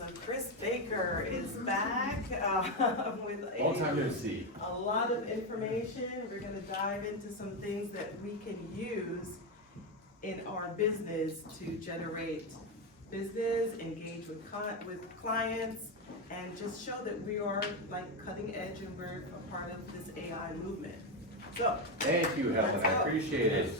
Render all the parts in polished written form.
so Chris Baker is back with Long time no see. a lot of information. We're going to dive into some things that we can use in our business to generate business, engage with clients, and just show that we are like cutting edge and we're a part of this AI movement. So, thank you, Helen. let's I go. appreciate it.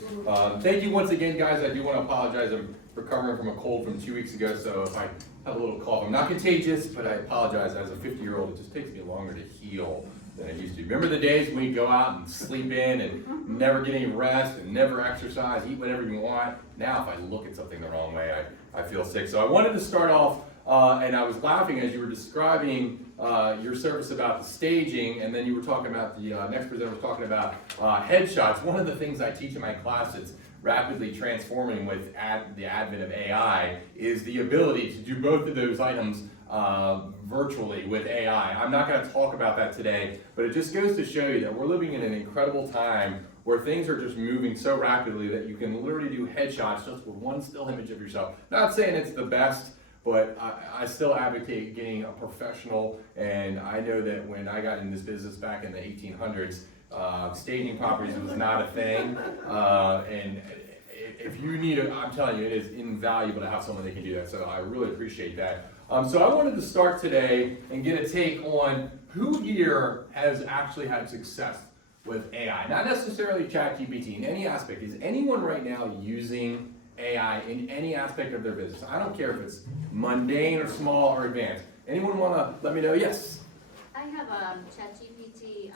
Thank you once again, guys. I do want to apologize. I'm recovering from a cold from 2 weeks ago, so if I have a little cough, I'm not contagious, but I apologize. As a 50-year-old, it just takes me longer to heal than it used to. Remember the days when we go out and sleep in and never get any rest and never exercise, eat whatever you want? Now, if I look at something the wrong way, I feel sick. So I wanted to start off, and I was laughing as you were describing your service about the staging, and then you were talking about the next presenter was talking about headshots. One of the things I teach in my class that's rapidly transforming with the advent of AI is the ability to do both of those items virtually with AI. I'm not going to talk about that today, but it just goes to show you that we're living in an incredible time where things are just moving so rapidly that you can literally do headshots just with one still image of yourself. Not saying it's the best, but I still advocate getting a professional, and I know that when I got in this business back in the 1800s, staging properties was not a thing, and if you need it, I'm telling you, it is invaluable to have someone that can do that, so I really appreciate that. So I wanted to start today and get a take on who here has actually had success with AI. Not necessarily ChatGPT, in any aspect. Is anyone right now using AI in any aspect of their business? I don't care if it's mundane or small or advanced. Anyone want to let me know? Yes? I have a ChatGPT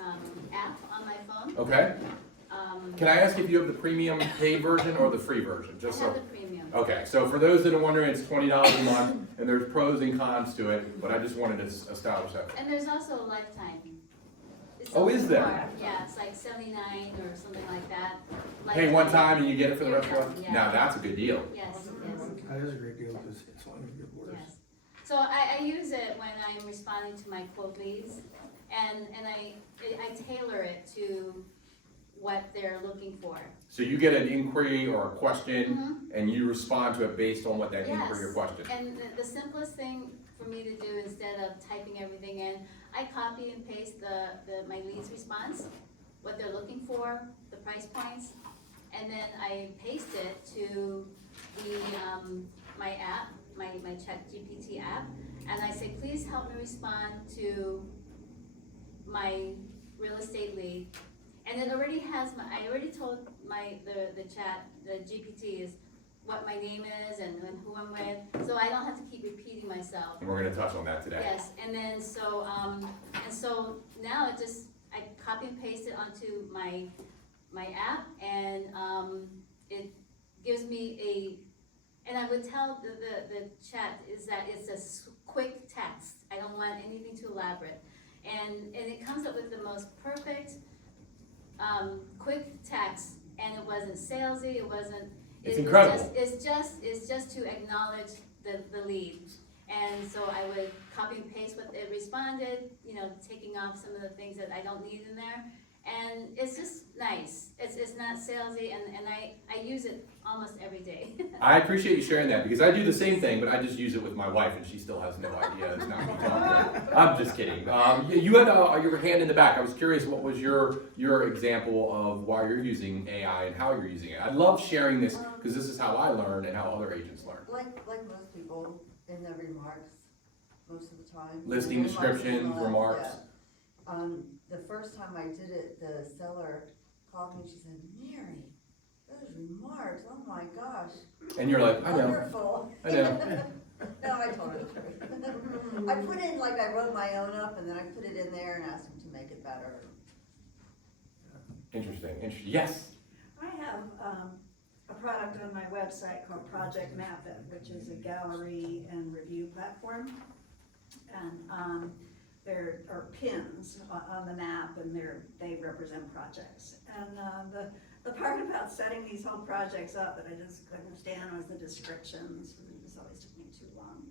app on my phone. Okay. Can I ask if you have the premium paid version or the free version? Just I have so. the premium. Okay, so for those that are wondering, it's $20 a month, and there's pros and cons to it, but I just wanted to establish that. And there's also a lifetime. It's Oh, is there? more. Yeah, it's like $79 or something like that. Pay one time and you get it for the You're rest of your life? done, yeah. Now that's a good deal. Yes, That is a great deal because it's only good words. yes. So I use it when I'm responding to my quote leads, and I tailor it to what they're looking for. So you get an inquiry or a question, and you respond to it based on what that inquiry or question. And the simplest thing for me to do, instead of typing everything in, I copy and paste my lead's response, what they're looking for, the price points, and then I paste it to my app, my ChatGPT app, and I say, please help me respond to my real estate lead. And it already has I already told the GPT is what my name is and who I'm with, so I don't have to keep repeating myself. And we're going to touch on that today. Yes, and then so now I copy and paste it onto my app, and it gives me and I would tell the chat is that it's a quick text. I don't want anything too elaborate, and it comes up with the most perfect quick text, and it wasn't salesy. It wasn't. It's incredible. It's just to acknowledge the lead. And so I would copy and paste what they responded, taking off some of the things that I don't need in there. And it's just nice. It's not salesy, and I use it almost every day. I appreciate you sharing that because I do the same thing, but I just use it with my wife, and she still has no idea it's not me talking. I'm just kidding. You had your hand in the back. I was curious, what was your example of why you're using AI and how you're using it? I love sharing this because this is how I learn and how other agents learn. Like most people, in the remarks, most of the time. Listing descriptions, remarks. Yeah. The first time I did it, the seller called me and she said, Mary, those remarks, oh my gosh. And you're like, I know. Wonderful. I know. No, I told her the truth. I put in, I wrote my own up and then I put it in there and asked him to make it better. Interesting. Yes. I have a product on my website called Project Mapit, which is a gallery and review platform. And there are pins on the map, and they represent projects. And the part about setting these whole projects up that I just couldn't stand was the descriptions. It just always took me too long.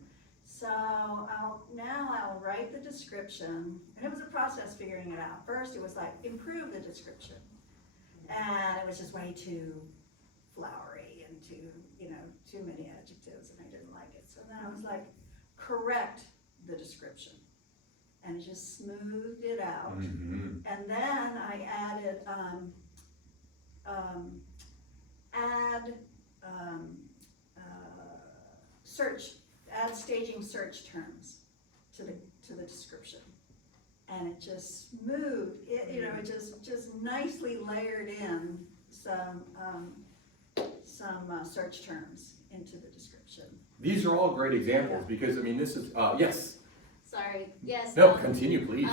So I'll write the description, and it was a process figuring it out. First, it was like, improve the description. And it was just way too flowery and too many adjectives, and I didn't like it. So then I was like, correct the description. And it just smoothed it out. Mhm. And then I added, add staging search terms to the description. And it just smoothed, it just nicely layered in some search terms into the description. These are all great examples because, I mean, this is, yes. Sorry, yes. No, continue, please.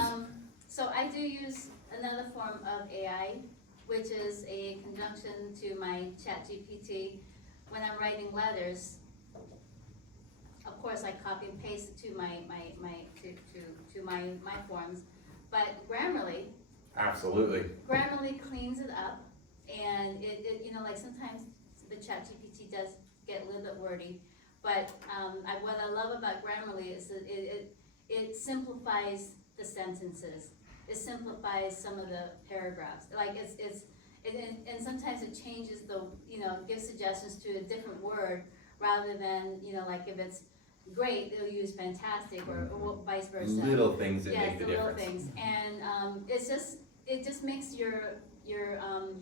So I do use another form of AI, which is a conjunction to my ChatGPT. When I'm writing letters, of course, I copy and paste it to my forms, but Grammarly cleans it up, and it like sometimes the ChatGPT does get a little bit wordy, but what I love about Grammarly is that it simplifies the sentences. It simplifies some of the paragraphs. Like and sometimes it changes gives suggestions to a different word rather than, like if it's great, they'll use fantastic or vice versa. Little things that Yes, make the the little difference. things. And it just makes your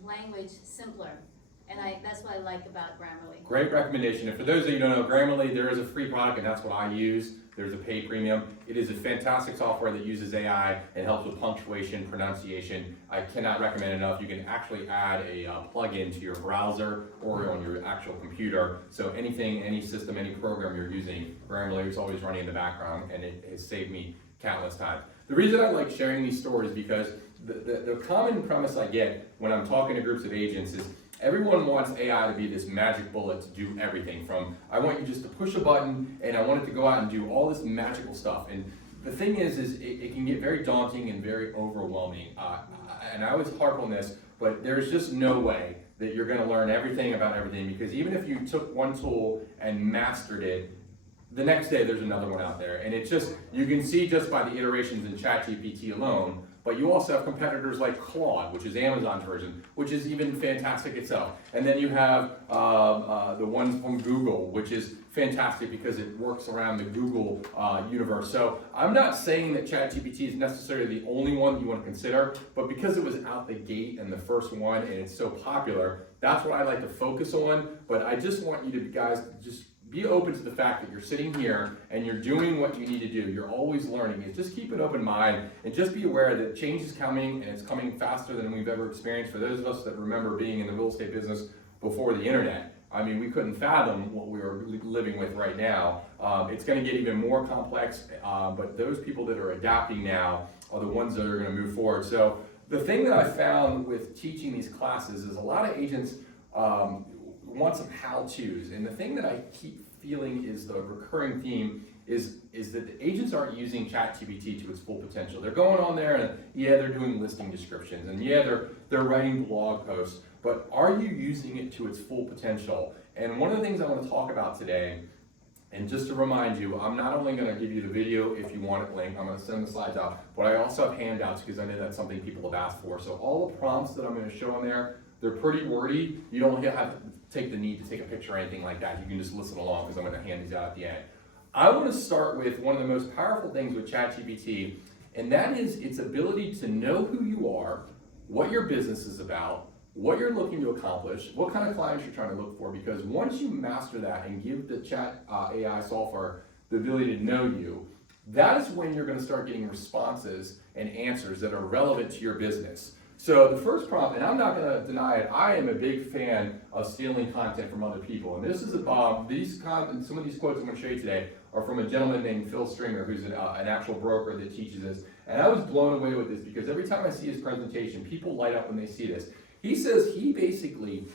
language simpler. And that's what I like about Grammarly. Great recommendation. And for those of you who don't know, Grammarly, there is a free product, and that's what I use. There's a pay premium. It is a fantastic software that uses AI and helps with punctuation, pronunciation. I cannot recommend enough. You can actually add a plug-in to your browser or on your actual computer. So anything, any system, any program you're using, Grammarly is always running in the background, and it has saved me countless times. The reason I like sharing these stories is because the common premise I get when I'm talking to groups of agents is everyone wants AI to be this magic bullet to do everything from, I want you just to push a button and I want it to go out and do all this magical stuff. And the thing is it can get very daunting and very overwhelming. And I always harp on this, but there's just no way that you're gonna learn everything about everything, because even if you took one tool and mastered it, the next day there's another one out there. And it's just, you can see just by the iterations in ChatGPT alone, but you also have competitors like Claude, which is Amazon's version, which is even fantastic itself. And then you have the ones from Google, which is fantastic because it works around the Google universe. So I'm not saying that ChatGPT is necessarily the only one that you want to consider, but because it was out the gate and the first one and it's so popular, that's what I like to focus on. But I just want you to guys just be open to the fact that you're sitting here and you're doing what you need to do. You're always learning. And just keep an open mind and just be aware that change is coming, and it's coming faster than we've ever experienced. For those of us that remember being in the real estate business before the internet, I mean, we couldn't fathom what we are living with right now. It's going to get even more complex, but those people that are adapting now are the ones that are going to move forward. So the thing that I found with teaching these classes is a lot of agents want some how-tos, and the thing that I keep feeling is the recurring theme is that the agents aren't using ChatGPT to its full potential. They're going on there and yeah, they're doing listing descriptions, and yeah, they're writing blog posts, but are you using it to its full potential? And one of the things I want to talk about today, and just to remind you, I'm not only going to give you the video if you want it link, I'm going to send the slides out, but I also have handouts because I know that's something people have asked for. So all the prompts that I'm going to show on there, they're pretty wordy. You don't have to take the need to take a picture or anything like that. You can just listen along because I'm going to hand these out at the end. I want to start with one of the most powerful things with ChatGPT, and that is its ability to know who you are, what your business is about, what you're looking to accomplish, what kind of clients you're trying to look for, because once you master that and give the Chat AI software the ability to know you, that is when you're going to start getting responses and answers that are relevant to your business. So the first prompt, and I'm not going to deny it, I am a big fan of stealing content from other people. And this is some of these quotes I'm going to show you today are from a gentleman named Phil Stringer, who's an actual broker that teaches this. And I was blown away with this because every time I see his presentation, people light up when they see this. He says he basically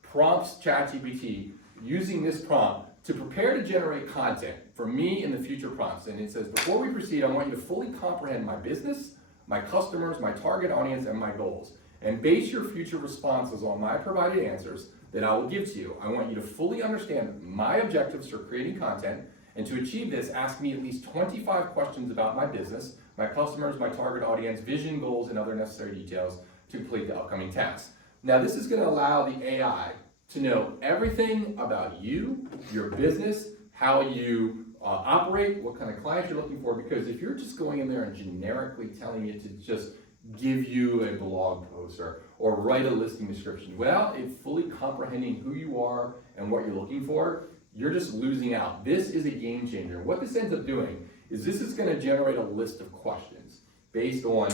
prompts ChatGPT using this prompt to prepare to generate content for me in the future prompts. And it says, before we proceed, I want you to fully comprehend my business, my customers, my target audience, and my goals. And base your future responses on my provided answers that I will give to you. I want you to fully understand my objectives for creating content. And to achieve this, ask me at least 25 questions about my business, my customers, my target audience, vision, goals, and other necessary details to complete the upcoming tasks. Now, this is going to allow the AI to know everything about you, your business, how you operate, what kind of clients you're looking for, because if you're just going in there and generically telling it to just give you a blog post or write a listing description without it fully comprehending who you are and what you're looking for, you're just losing out. This is a game changer. What this ends up doing is this is going to generate a list of questions based on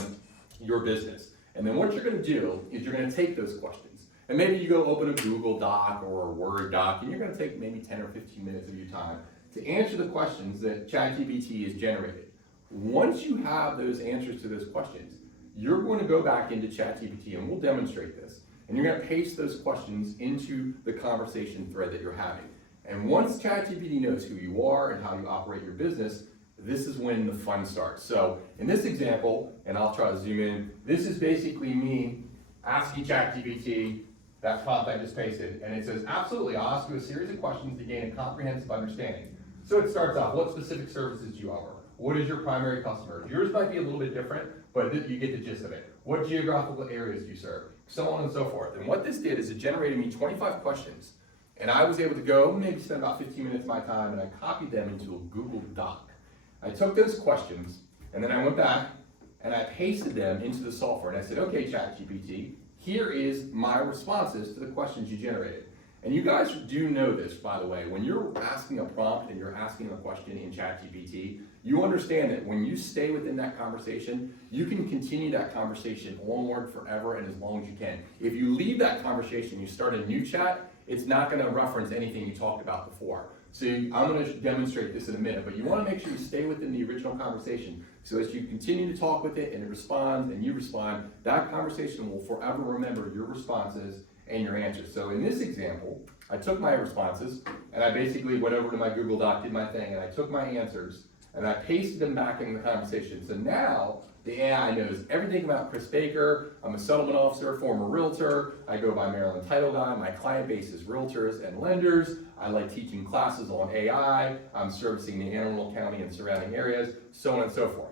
your business. And then what you're going to do is you're going to take those questions. And maybe you go open a Google Doc or a Word doc, and you're going to take maybe 10 or 15 minutes of your time to answer the questions that ChatGPT has generated. Once you have those answers to those questions, you're going to go back into ChatGPT, and we'll demonstrate this, and you're going to paste those questions into the conversation thread that you're having. And once ChatGPT knows who you are and how you operate your business, this is when the fun starts. So in this example, and I'll try to zoom in, this is basically me asking ChatGPT that prompt I just pasted, and it says, absolutely, I'll ask you a series of questions to gain a comprehensive understanding. So it starts off, what specific services do you offer? What is your primary customer? Yours might be a little bit different, but you get the gist of it. What geographical areas do you serve? So on and so forth. And what this did is it generated me 25 questions, and I was able to go, maybe spend about 15 minutes of my time, and I copied them into a Google Doc. I took those questions, and then I went back, and I pasted them into the software, and I said, okay, ChatGPT, here is my responses to the questions you generated. And you guys do know this, by the way, when you're asking a prompt and you're asking a question in ChatGPT, you understand that when you stay within that conversation, you can continue that conversation onward forever and as long as you can. If you leave that conversation, you start a new chat, it's not gonna reference anything you talked about before. So I'm gonna demonstrate this in a minute, but you wanna make sure you stay within the original conversation. So as you continue to talk with it and it responds and you respond, that conversation will forever remember your responses and your answers. So in this example, I took my responses and I basically went over to my Google Doc, did my thing, and I took my answers and I pasted them back in the conversation. So now the AI knows everything about Chris Baker. I'm a settlement officer, former realtor. I go by Maryland Title Guy. My client base is realtors and lenders. I like teaching classes on AI. I'm servicing the Anne Arundel County and surrounding areas, so on and so forth.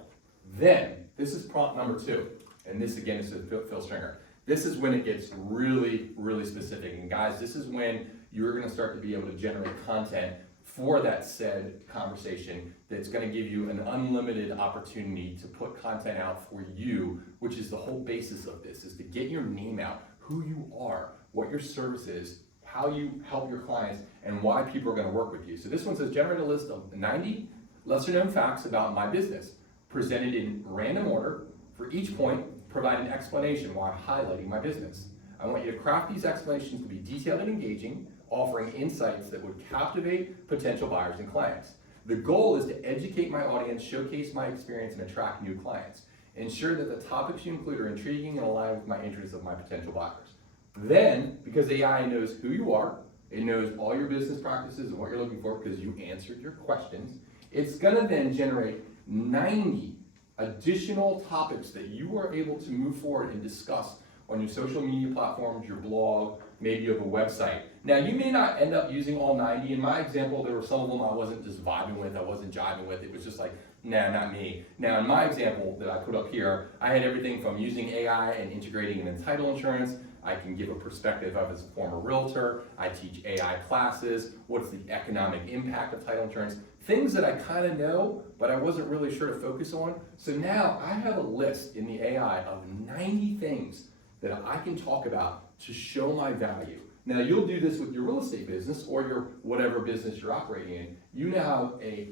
Then, this is prompt number 2. And this again is Phil Stringer. This is when it gets really, really specific. And guys, this is when you're gonna start to be able to generate content for that said conversation that's gonna give you an unlimited opportunity to put content out for you, which is the whole basis of this, is to get your name out, who you are, what your service is, how you help your clients, and why people are gonna work with you. So this one says, generate a list of 90 lesser known facts about my business, presented in random order. For each point, provide an explanation while highlighting my business. I want you to craft these explanations to be detailed and engaging, offering insights that would captivate potential buyers and clients. The goal is to educate my audience, showcase my experience, and attract new clients. Ensure that the topics you include are intriguing and align with my interests of my potential buyers. Then, because AI knows who you are, it knows all your business practices and what you're looking for because you answered your questions, it's gonna then generate 90 additional topics that you are able to move forward and discuss on your social media platforms, your blog, maybe you have a website. Now, you may not end up using all 90. In my example, there were some of them I wasn't just vibing with, I wasn't jiving with. It was just like, nah, not me. Now, in my example that I put up here, I had everything from using AI and integrating it in title insurance. I can give a perspective of as a former realtor. I teach AI classes. What's the economic impact of title insurance? Things that I kind of know, but I wasn't really sure to focus on. So now I have a list in the AI of 90 things that I can talk about to show my value. Now you'll do this with your real estate business or your whatever business you're operating in. You now have a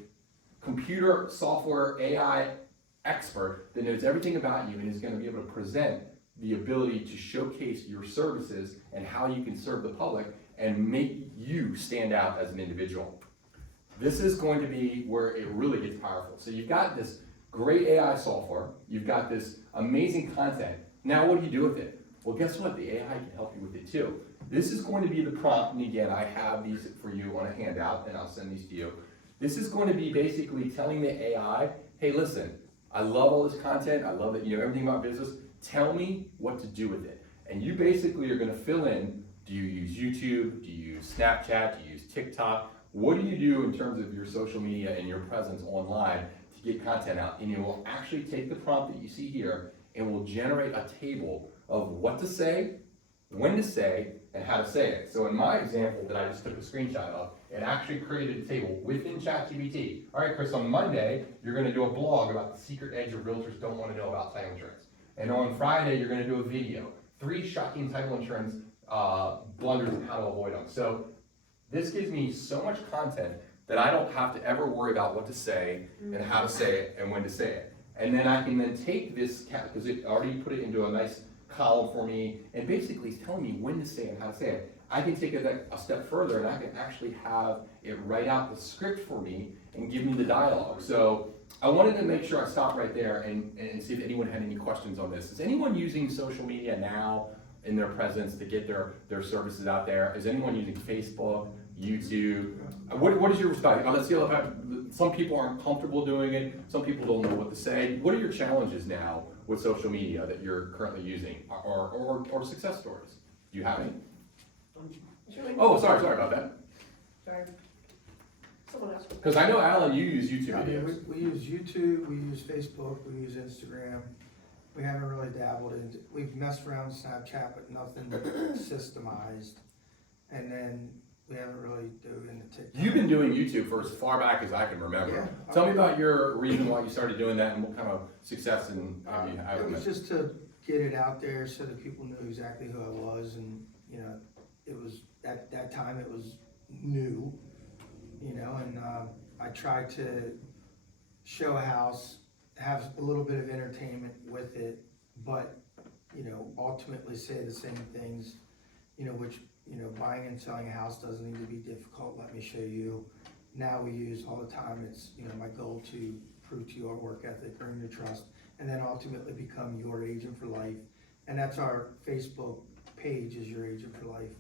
computer software AI expert that knows everything about you and is going to be able to present the ability to showcase your services and how you can serve the public and make you stand out as an individual. This is going to be where it really gets powerful. So you've got this great AI software, you've got this amazing content. Now what do you do with it? Well, guess what? The AI can help you with it too. This is going to be the prompt, and again, I have these for you on a handout, and I'll send these to you. This is going to be basically telling the AI, hey, listen, I love all this content, I love that you know everything about business, tell me what to do with it. And you basically are gonna fill in, do you use YouTube, do you use Snapchat, do you use TikTok? What do you do in terms of your social media and your presence online to get content out? And it will actually take the prompt that you see here and will generate a table of what to say, when to say, and how to say it. So in my example that I just took a screenshot of, It actually created a table within ChatGPT. All right, Chris, on Monday, you're gonna do a blog about the secret edge of realtors don't wanna know about title insurance. And on Friday, you're gonna do a video, 3 shocking title insurance blunders and how to avoid them. So this gives me so much content that I don't have to ever worry about what to say and how to say it and when to say it. And then I can then take this, because it already put it into a nice column for me, and basically it's telling me when to say it and how to say it. I can take it a step further and I can actually have it write out the script for me and give me the dialogue. So I wanted to make sure I stopped right there and see if anyone had any questions on this. Is anyone using social media now in their presence to get their services out there? Is anyone using Facebook, YouTube? What is your response? Let's see, some people aren't comfortable doing it, some people don't know what to say. What are your challenges now with social media that you're currently using, or success stories? Do you have any? Oh, sorry about that. Sorry. Someone else. Because I know, Alan, you use YouTube I mean, videos. we use YouTube, we use Facebook, we use Instagram. We haven't really dabbled in, we've messed around with Snapchat, but nothing systemized. And then we haven't really dove into TikTok. You've been doing YouTube for as far back as I can remember. Yeah. Tell me about your reason why you started doing that and what kind of success and have you had It with was it? just to get it out there so that people knew exactly who I was, and, you know, it was, at that time, it was new, you know, and, I tried to show a house, have a little bit of entertainment with it, but, you know, ultimately say the same things, you know, which, you know, buying and selling a house doesn't need to be difficult, let me show you. Now we use all the time, it's, you know, my goal to prove to you our work ethic, earn your trust, and then ultimately become your agent for life. And that's our Facebook page, is your agent for life.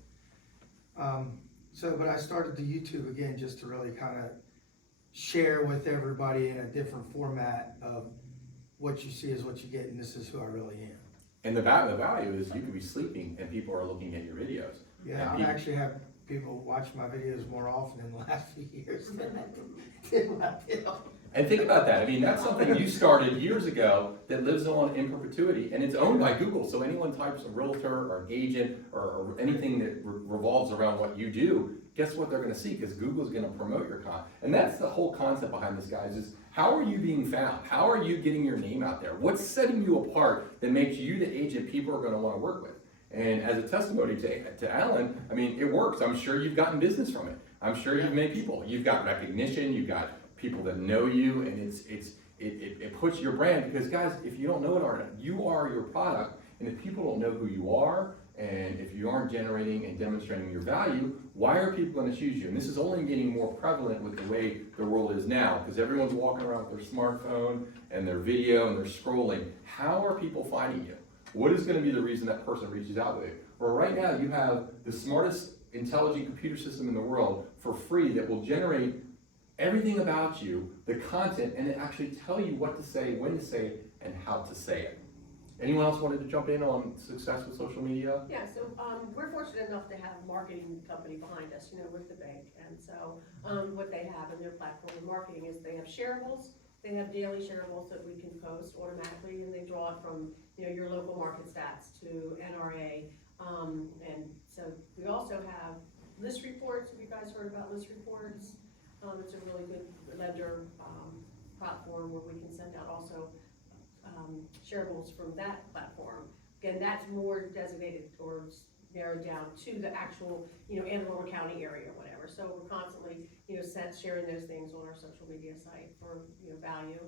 But I started the YouTube again just to really kind of share with everybody in a different format of what you see is what you get, and this is who I really am. And the value is you could be sleeping and people are looking at your videos. Yeah, I actually have people watch my videos more often in the last few years than I did when I did them. And think about that. I mean, that's something you started years ago that lives on in perpetuity, and it's owned by Google. So anyone types a realtor or an agent or anything that revolves around what you do, guess what they're going to see? Because Google's going to promote your content. And that's the whole concept behind this, guys, is how are you being found? How are you getting your name out there? What's setting you apart that makes you the agent people are going to want to work with? And as a testimony to Alan, I mean, it works. I'm sure you've gotten business from it. I'm sure you've made people. You've got recognition. You've got people that know you, and it puts your brand, because guys, if you don't know it, you are your product, and if people don't know who you are, and if you aren't generating and demonstrating your value, why are people going to choose you? And this is only getting more prevalent with the way the world is now, because everyone's walking around with their smartphone and their video and they're scrolling. How are people finding you? What is going to be the reason that person reaches out to you? Well, right now you have the smartest intelligent computer system in the world for free that will generate everything about you, the content, and it actually tell you what to say, when to say it, and how to say it. Anyone else wanted to jump in on success with social media? Yeah, so we're fortunate enough to have a marketing company behind us, you know, with the bank. And so what they have in their platform of marketing is they have shareables. They have daily shareables that we can post automatically, and they draw it from, you know, your local market stats to NRA. And so we also have list reports. Have you guys heard about list reports? It's a really good lender platform where we can send out also shareables from that platform. Again, that's more designated or narrowed down to the actual, you know, Anne Arundel County area or whatever. So we're constantly, you know, sharing those things on our social media site for, you know, value.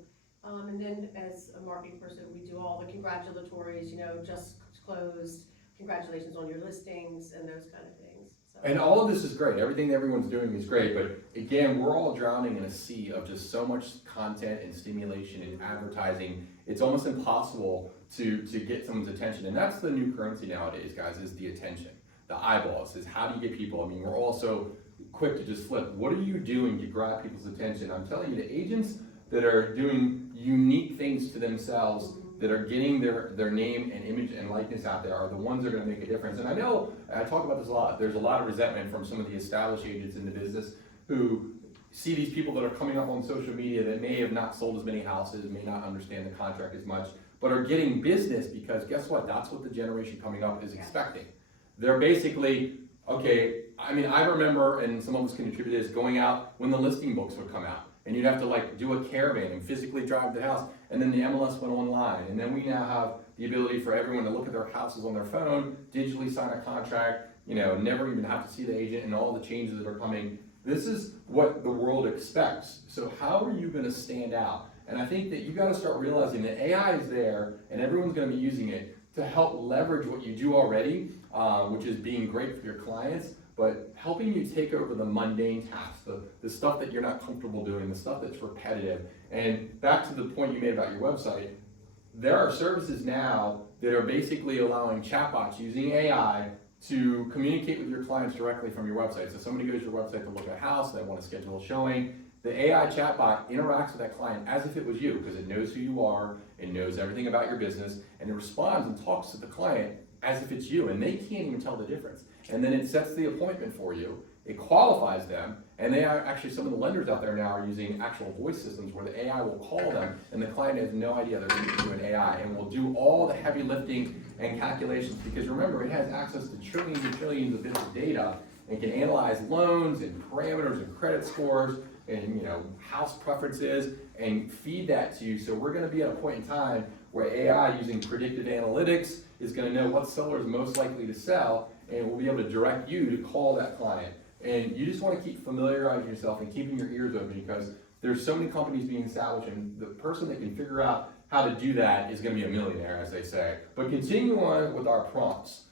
And then as a marketing person, we do all the congratulatories, you know, just closed, congratulations on your listings and those kind of things. So. And all of this is great. Everything that everyone's doing is great, but again, we're all drowning in a sea of just so much content and stimulation and advertising. It's almost impossible to get someone's attention, and that's the new currency nowadays, guys, is the attention. The eyeballs is how do you get people? I mean, we're all so quick to just flip. What are you doing to grab people's attention? I'm telling you, the agents that are doing unique things to themselves, that are getting their name and image and likeness out there, are the ones that are going to make a difference. And I know, I talk about this a lot, there's a lot of resentment from some of the established agents in the business who see these people that are coming up on social media that may have not sold as many houses, may not understand the contract as much, but are getting business because guess what? That's what the generation coming up is expecting. They're basically, okay, I mean, I remember, and some of us can attribute this, going out when the listing books would come out. And you'd have to like do a caravan and physically drive to the house, and then the MLS went online. And then we now have the ability for everyone to look at their houses on their phone, digitally sign a contract, never even have to see the agent and all the changes that are coming. This is what the world expects. So how are you gonna stand out? And I think that you gotta start realizing that AI is there and everyone's gonna be using it to help leverage what you do already, which is being great for your clients, but helping you take over the mundane tasks, the stuff that you're not comfortable doing, the stuff that's repetitive. And back to the point you made about your website, there are services now that are basically allowing chatbots using AI to communicate with your clients directly from your website. So somebody goes to your website to look at a house, they want to schedule a showing. The AI chatbot interacts with that client as if it was you, because it knows who you are, it knows everything about your business, and it responds and talks to the client as if it's you, and they can't even tell the difference. And then it sets the appointment for you, it qualifies them, and they are actually, some of the lenders out there now are using actual voice systems where the AI will call them, and the client has no idea they're speaking to an AI, and will do all the heavy lifting and calculations, because remember, it has access to trillions and trillions of bits of data, and can analyze loans and parameters and credit scores, and house preferences, and feed that to you. So we're gonna be at a point in time where AI using predictive analytics is gonna know what seller is most likely to sell, and will be able to direct you to call that client. And you just wanna keep familiarizing yourself and keeping your ears open, because there's so many companies being established, and the person that can figure out how to do that is gonna be a millionaire, as they say. But continue on with our prompts.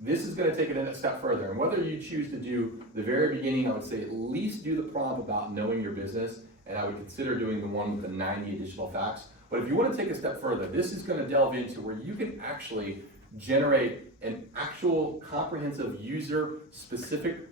This is gonna take it a step further, and whether you choose to do the very beginning, I would say at least do the prompt about knowing your business, and I would consider doing the one with the 90 additional facts. But if you wanna take a step further, this is gonna delve into where you can actually generate an actual comprehensive user-specific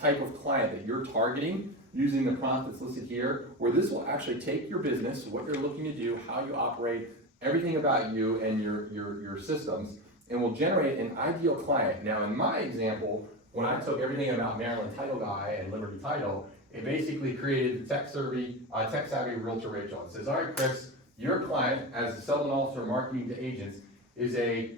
type of client that you're targeting using the prompt that's listed here, where this will actually take your business, what you're looking to do, how you operate, everything about you and your systems, and will generate an ideal client. Now, in my example, when I took everything about Maryland Title Guy and Liberty Title, it basically created the tech-savvy realtor Rachel. It says, all right, Chris, your client, as a selling officer marketing to agents, is a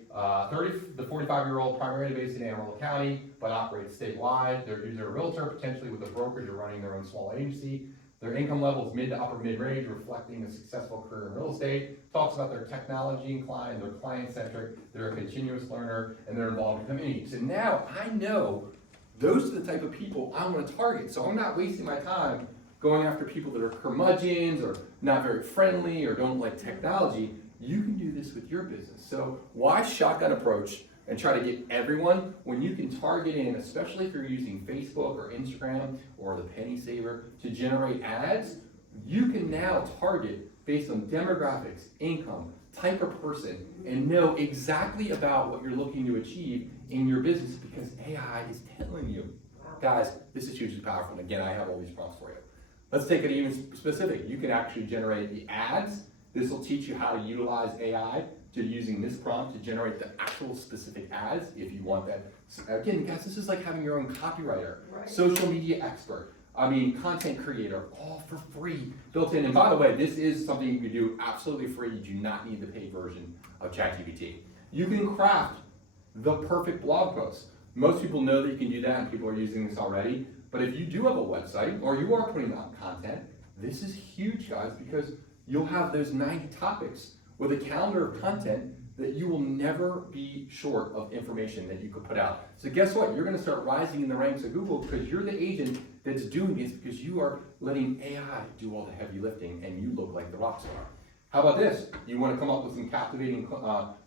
30 to 45-year-old primarily based in Anne Arundel County, but operates statewide. They're a realtor, potentially with a brokerage or running their own small agency. Their income level is mid to upper mid-range, reflecting a successful career in real estate. Talks about their technology inclined, they're client-centric, they're a continuous learner, and they're involved in communities. And now I know those are the type of people I want to target. So I'm not wasting my time going after people that are curmudgeons or not very friendly or don't like technology. You can do this with your business. So why shotgun approach and try to get everyone when you can target in, especially if you're using Facebook or Instagram or the penny saver to generate ads? You can now target based on demographics, income, type of person, and know exactly about what you're looking to achieve in your business, because AI is telling you. Guys, this is hugely powerful. And again, I have all these prompts for you. Let's take it even specific. You can actually generate the ads. This will teach you how to utilize AI to using this prompt to generate the actual specific ads if you want that. Again, guys, this is like having your own copywriter, Right. social media expert, content creator, all for free, built in. And by the way, this is something you can do absolutely free. You do not need the paid version of ChatGPT. You can craft the perfect blog post. Most people know that you can do that, and people are using this already. But if you do have a website or you are putting out content, this is huge, guys, because you'll have those 90 topics with a calendar of content that you will never be short of information that you could put out. So guess what? You're gonna start rising in the ranks of Google because you're the agent that's doing this, because you are letting AI do all the heavy lifting and you look like the rock star. How about this? You wanna come up with some captivating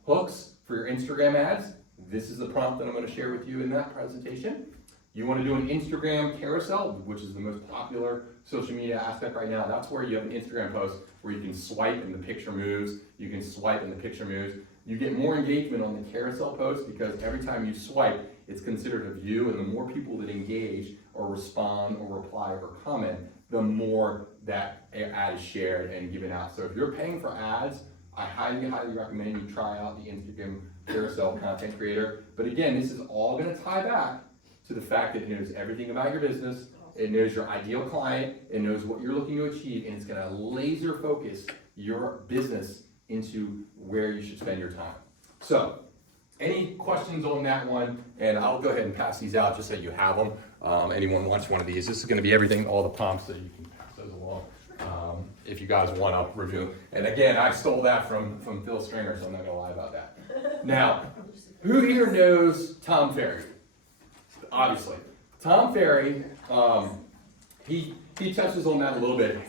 hooks for your Instagram ads? This is the prompt that I'm gonna share with you in that presentation. You wanna do an Instagram carousel, which is the most popular social media aspect right now. That's where you have an Instagram post where you can swipe and the picture moves. You can swipe and the picture moves. You get more engagement on the carousel post because every time you swipe, it's considered a view, and the more people that engage or respond or reply or comment, the more that ad is shared and given out. So if you're paying for ads, I highly, highly recommend you try out the Instagram carousel content creator. But again, this is all gonna tie back to the fact that it knows everything about your business, it knows your ideal client, it knows what you're looking to achieve, and it's gonna laser focus your business into where you should spend your time. So, Any questions on that one? And I'll go ahead and pass these out just so you have them. Anyone wants one of these, this is gonna be everything, all the prompts, so you can pass those along. If you guys want to review. And again, I stole that from Phil Stringer, so I'm not gonna lie about that. Now, who here knows Tom Ferry? Obviously. Tom Ferry, he touches on that a little bit.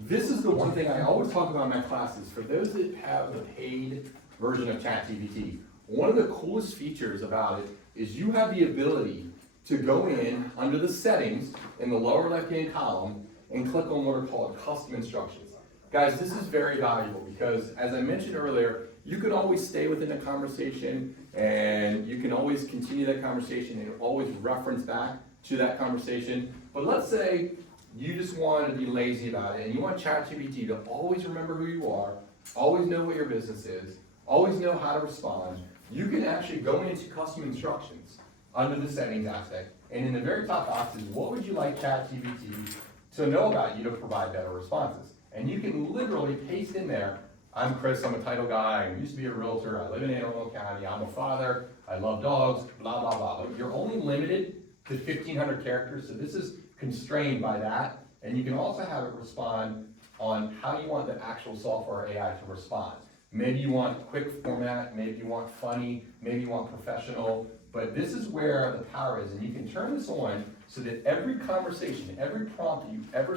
This is the one thing I always talk about in my classes. For those that have the paid version of ChatGPT, one of the coolest features about it is you have the ability to go in under the settings in the lower left-hand column and click on what are called custom instructions. Guys, this is very valuable because, as I mentioned earlier, you can always stay within a conversation and you can always continue that conversation and always reference back to that conversation. But let's say you just want to be lazy about it and you want ChatGPT to always remember who you are, always know what your business is, always know how to respond. You can actually go into custom instructions under the settings aspect, and in the very top box is what would you like ChatGPT to know about you to provide better responses. And you can literally paste in there, I'm Chris, I'm a title guy, I used to be a realtor, I live in Anne Arundel County, I'm a father, I love dogs, blah, blah, blah. But you're only limited to 1,500 characters, so this is constrained by that. And you can also have it respond on how you want the actual software AI to respond. Maybe you want quick format, maybe you want funny, maybe you want professional, but this is where the power is. And you can turn this on so that every conversation, every prompt that you ever,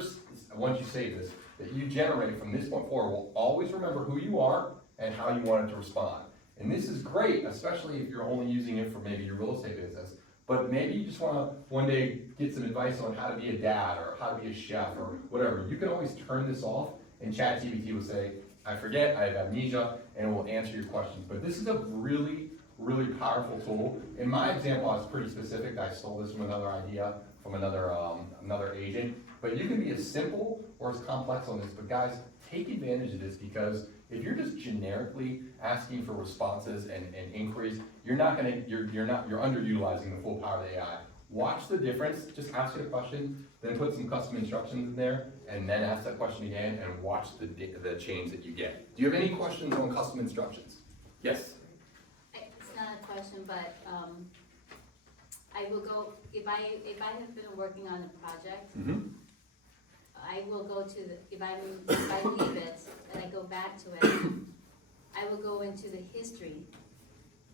once you say this, that you generate from this point forward will always remember who you are and how you want it to respond. And this is great, especially if you're only using it for maybe your real estate business. But maybe you just want to one day get some advice on how to be a dad or how to be a chef or whatever. You can always turn this off and ChatGPT will say, I forget, I have amnesia, and it will answer your questions. But this is a really, really powerful tool. In my example, I was pretty specific. I stole this from another idea from another agent. But you can be as simple or as complex on this. But guys, take advantage of this because if you're just generically asking for responses and inquiries, you're underutilizing the full power of the AI. Watch the difference, just ask it a question, then put some custom instructions in there, and then ask that question again, and watch the change that you get. Do you have any questions on custom instructions? Yes? It's not a question, but, I will go, if I have been working on a project, Mm-hmm. I will go to the, if I leave it and I go back to it, I will go into the history,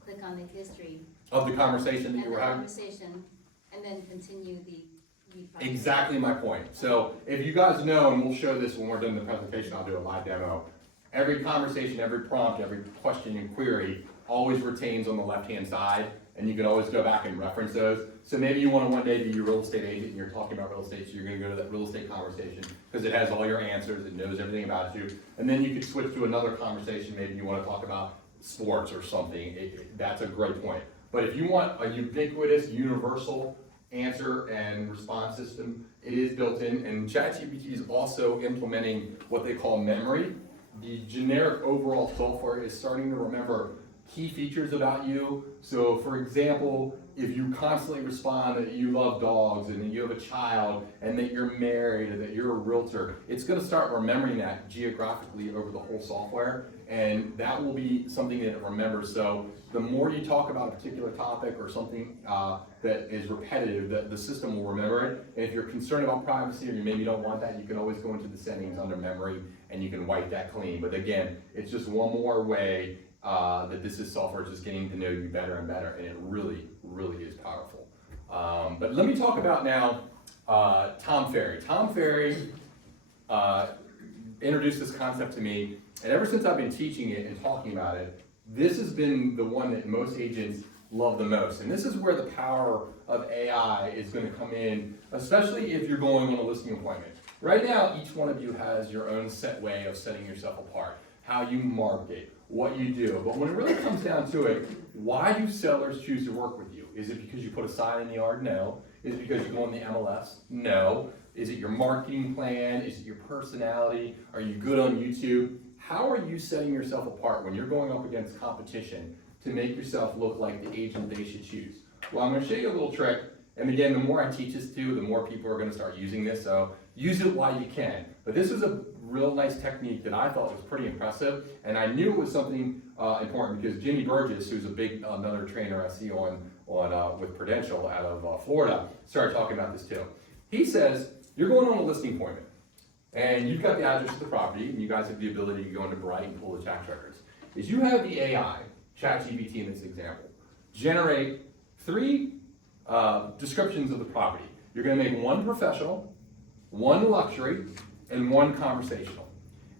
click on the history. Of the conversation that And you were the having? conversation, and then continue the project. Exactly my point. So if you guys know, and we'll show this when we're done the presentation, I'll do a live demo. Every conversation, every prompt, every question and query always retains on the left-hand side, and you can always go back and reference those. So maybe you want to one day be your real estate agent and you're talking about real estate, so you're going to go to that real estate conversation because it has all your answers, it knows everything about you. And then you could switch to another conversation, maybe you want to talk about sports or something. That's a great point. But if you want a ubiquitous, universal answer and response system, it is built in. And ChatGPT is also implementing what they call memory. The generic overall software is starting to remember key features about you. So for example, if you constantly respond that you love dogs and that you have a child and that you're married and that you're a realtor, it's going to start remembering that geographically over the whole software, and that will be something that it remembers. So the more you talk about a particular topic or something that is repetitive, the system will remember it. And if you're concerned about privacy or you maybe don't want that, you can always go into the settings under memory and you can wipe that clean. But again, it's just one more way that this is software just getting to know you better and better, and it really, really is powerful. But let me talk about now Tom Ferry. Tom Ferry introduced this concept to me, and ever since I've been teaching it and talking about it, this has been the one that most agents love the most. And this is where the power of AI is going to come in, especially if you're going on a listing appointment. Right now, each one of you has your own set way of setting yourself apart, how you market, what you do. But when it really comes down to it, why do sellers choose to work with you? Is it because you put a sign in the yard? No. Is it because you go on the MLS? No. Is it your marketing plan? Is it your personality? Are you good on YouTube? How are you setting yourself apart when you're going up against competition to make yourself look like the agent they should choose? Well, I'm going to show you a little trick. And again, the more I teach this to, the more people are going to start using this. So use it while you can. But this is a real nice technique that I thought was pretty impressive, and I knew it was something important because Jimmy Burgess, who's a big another trainer I see on with Prudential out of Florida, started talking about this too. He says you're going on a listing appointment, and you've got the address of the property, and you guys have the ability to go into Bright and pull the tax records. Is you have the AI, ChatGPT in this example, generate 3 descriptions of the property. You're going to make 1 professional, 1 luxury, and 1 conversational.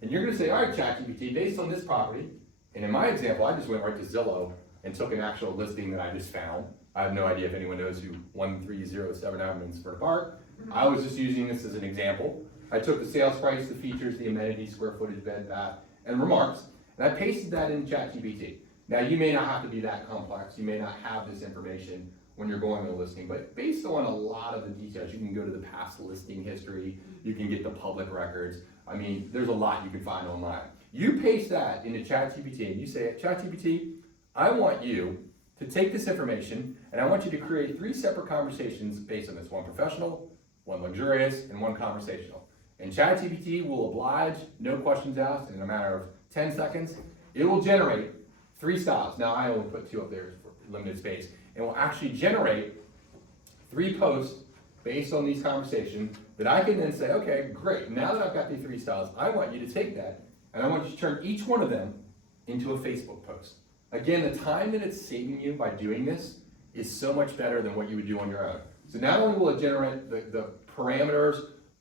And you're going to say, all right, ChatGPT, based on this property, and in my example, I just went right to Zillow and took an actual listing that I just found. I have no idea if anyone knows who 1307 Adminsford Park. I was just using this as an example. I took the sales price, the features, the amenities, square footage, bed, bath, and remarks, and I pasted that in ChatGPT. Now, you may not have to be that complex. You may not have this information when you're going to a listing, but based on a lot of the details, you can go to the past listing history, you can get the public records. I mean, there's a lot you can find online. You paste that into ChatGPT and you say, ChatGPT, I want you to take this information and I want you to create 3 separate conversations based on this: 1 professional, 1 luxurious, and 1 conversational. And ChatGPT will oblige, no questions asked, in a matter of 10 seconds, it will generate 3 styles. Now I only put 2 up there for limited space. It will actually generate 3 posts based on these conversations that I can then say, okay, great, now that I've got these 3 styles, I want you to take that and I want you to turn each one of them into a Facebook post. Again, the time that it's saving you by doing this is so much better than what you would do on your own. So not only will it generate the parameters,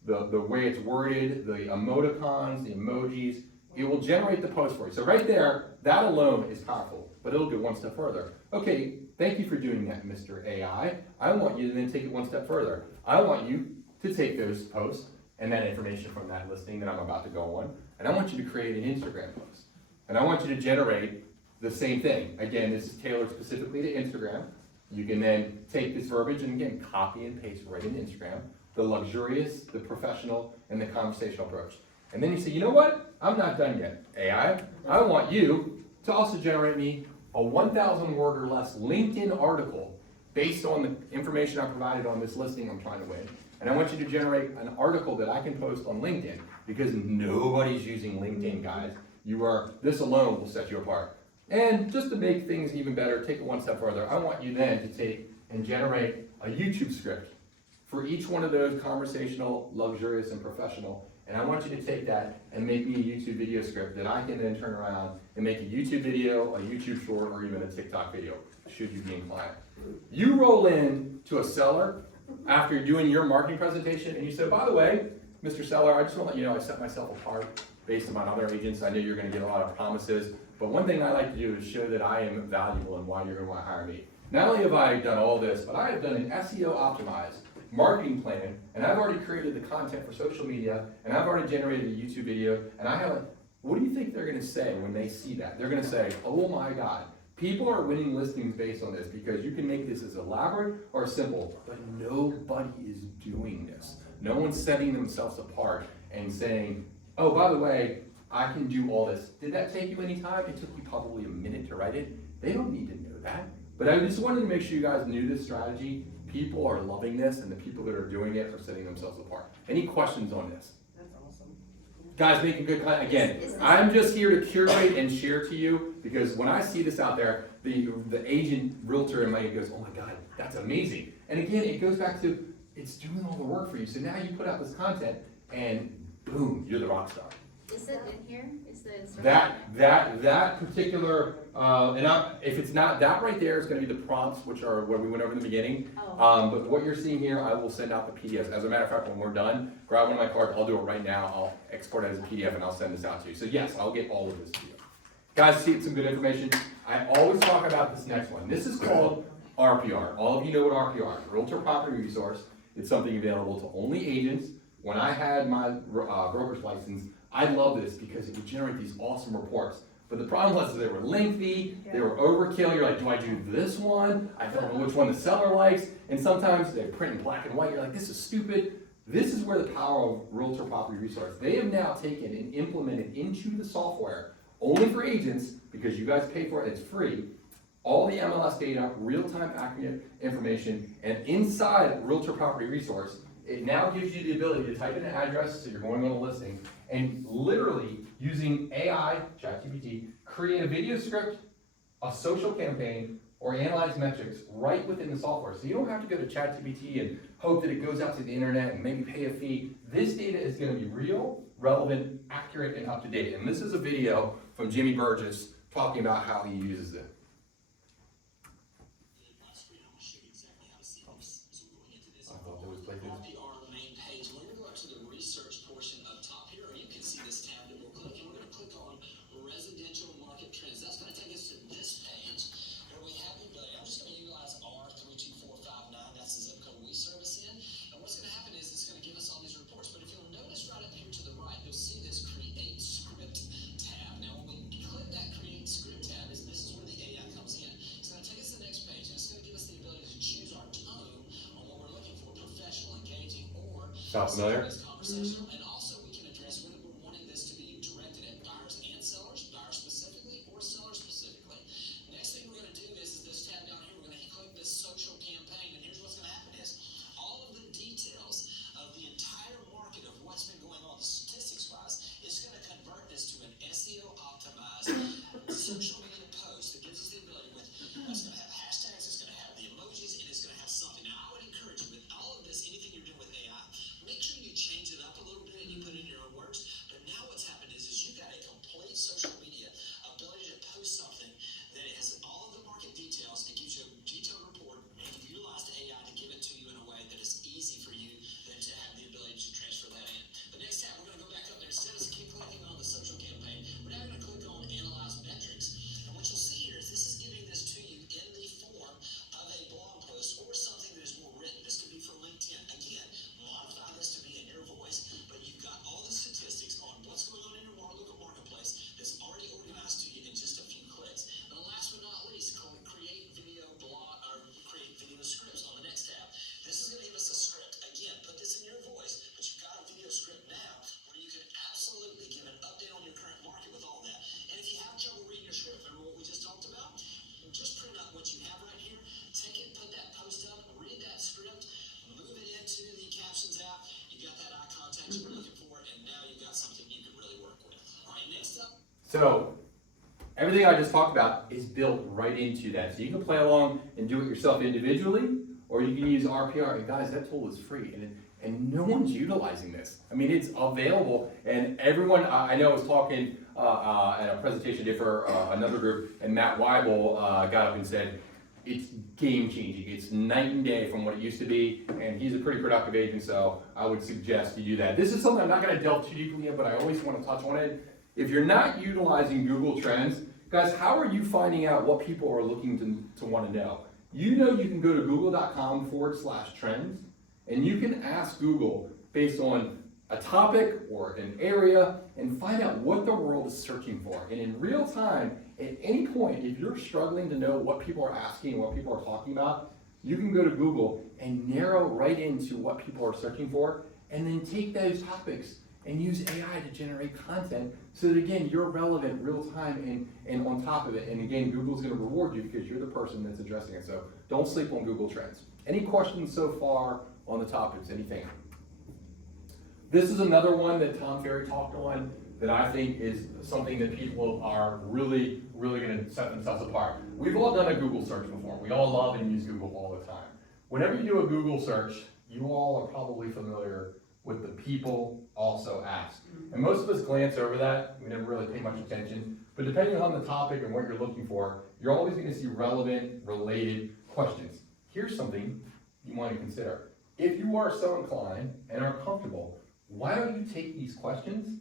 the way it's worded, the emoticons, the emojis, it will generate the post for you. So right there, that alone is powerful, but it'll go 1 step further. Okay, thank you for doing that, Mr. AI. I want you to then take it 1 step further. I want you to take those posts and that information from that listing that I'm about to go on, and I want you to create an Instagram post. And I want you to generate the same thing. Again, this is tailored specifically to Instagram. You can then take this verbiage and again, copy and paste right into Instagram, the luxurious, the professional, and the conversational approach. And then you say, you know what? I'm not done yet, AI. I want you to also generate me a 1,000 word or less LinkedIn article based on the information I provided on this listing I'm trying to win. And I want you to generate an article that I can post on LinkedIn because nobody's using LinkedIn, guys. This alone will set you apart. And just to make things even better, take it 1 step further, I want you then to take and generate a YouTube script for each one of those: conversational, luxurious, and professional. And I want you to take that and make me a YouTube video script that I can then turn around and make a YouTube video, a YouTube short, or even a TikTok video, should you be inclined. You roll in to a seller after you're doing your marketing presentation and you say, by the way, Mr. Seller, I just want to let you know I set myself apart based on other agents. I know you're going to get a lot of promises, but one thing I like to do is show that I am valuable and why you're going to want to hire me. Not only have I done all this, but I have done an SEO optimized marketing plan, and I've already created the content for social media, and I've already generated a YouTube video, and I have what do you think they're going to say when they see that? They're going to say, oh my God, people are winning listings based on this because you can make this as elaborate or simple, but nobody is doing this. No one's setting themselves apart and saying, oh, by the way, I can do all this. Did that take you any time? It took you probably a minute to write it. They don't need to know that. But I just wanted to make sure you guys knew this strategy. People are loving this, and the people that are doing it are setting themselves apart. Any questions on this? That's awesome. Guys, making good content. Again, I'm just here to curate and share to you, because when I see this out there, the agent realtor in my head goes, oh my God, that's amazing. And again, it goes back to, it's doing all the work for you. So now you put out this content, and boom, you're the rock star. Is it in here? Is the That particular, if it's not, that right there is going to be the prompts, which are what we went over in the beginning. Oh. But what you're seeing here, I will send out the PDFs. As a matter of fact, when we're done, grab one of my cards. I'll do it right now. I'll export it as a PDF and I'll send this out to you. So yes, I'll get all of this to you. Guys, see some good information. I always talk about this next one. This is called RPR. All of you know what RPR is. Realtor Property Resource. It's something available to only agents. When I had my broker's license, I love this because it would generate these awesome reports. But the problem was they were lengthy, they were overkill. You're like, do I do this one? I don't know which one the seller likes. And sometimes they print in black and white. You're like, this is stupid. This is where the power of Realtor Property Resource. They have now taken and implemented into the software, only for agents, because you guys pay for it, it's free, all the MLS data, real-time accurate information, and inside Realtor Property Resource, it now gives you the ability to type in an address, so you're going on a listing, and literally using AI, ChatGPT, create a video script, a social campaign, or analyze metrics right within the software. So you don't have to go to ChatGPT and hope that it goes out to the internet and maybe pay a fee. This data is gonna be real, relevant, accurate, and up to date. And this is a video from Jimmy Burgess talking about how he uses it. I thought that was played through. RPR main page. We're going to go up to the research portion up top here, or you can see this tab that we'll click, and we're going to click on residential market trends. That's going to take us to this page where we have the ability. I'm just going to utilize R32459. That's the zip code we service in. And what's going to happen is it's going to give us all these reports. But if you'll notice right up here to the right, you'll see this create script tab. Now, when we click that create script tab, this is where the AI comes in. It's going to take us to the next page, and it's going to give us the ability to choose our tone on what we're looking for, professional, engaging, or Sound familiar? conversational. And also we can address whether we're wanting this to be directed at buyers and sellers, buyers specifically or sellers specifically. Next thing we're going to do is this tab down here, we're going to click this social campaign, and here's what's going to happen is all of the details of the entire market of what's been going on, the statistics wise, is going to convert this to an SEO optimized social media post that gives us the ability with, it's going to have hashtags, it's going to have the emojis, and it's going to have something. Now I would encourage you with all of this, anything you're doing with AI, make sure you change it up a little bit and you put it in your own words. But now what's happened is you've got a complete social media ability to post something that has all of the market details. It gives you a detailed report, and you utilize the AI to give it to you in a way that is easy for you then to have the ability to transfer that in. The next tab, we're going to go back up there. Instead of keep clicking on the social campaign, we're now going to click on analyze metrics. And what you'll see here is this is giving this to you in the form of a blog post or something that is more written. This could be from LinkedIn. Again, modify this to be in your voice, but you've got all the statistics on what's going on in your local marketplace that's already organized to you in just a few clicks. And last but not least, create video blog or create video scripts on the next tab. This is going to give us a script. Again, put this in your voice, but you've got a video script now where you can absolutely give an update on your current market with all that. And if you have trouble reading your script, remember what we just talked about? Just print out what you have right here, take it, put that post up, read that script, move it into the captions app. You got that eye contact you were looking for, and now you've got something you can really work with. All right, next up. So, everything I just talked about is built right into that. So you can play along and do it yourself individually, or you can use RPR. And guys, that tool is free, and no one's utilizing this. I mean, it's available, and everyone I know was talking at a presentation I did for another group, and Matt Weibel got up and said, it's game changing. It's night and day from what it used to be, and he's a pretty productive agent, so I would suggest you do that. This is something I'm not going to delve too deeply in, but I always want to touch on it. If you're not utilizing Google Trends, guys, how are you finding out what people are looking to want to know? You know you can go to google.com/trends, and you can ask Google based on a topic or an area and find out what the world is searching for. And in real time, at any point, if you're struggling to know what people are asking and what people are talking about, you can go to Google and narrow right into what people are searching for, and then take those topics and use AI to generate content so that, again, you're relevant real time and on top of it. And again, Google's gonna reward you because you're the person that's addressing it. So don't sleep on Google Trends. Any questions so far on the topics, anything? This is another one that Tom Ferry talked on that I think is something that people are really gonna set themselves apart. We've all done a Google search before. We all love and use Google all the time. Whenever you do a Google search, you all are probably familiar with the people also ask. And most of us glance over that, we never really pay much attention, but depending on the topic and what you're looking for, you're always gonna see relevant, related questions. Here's something you wanna consider. If you are so inclined and are comfortable, why don't you take these questions,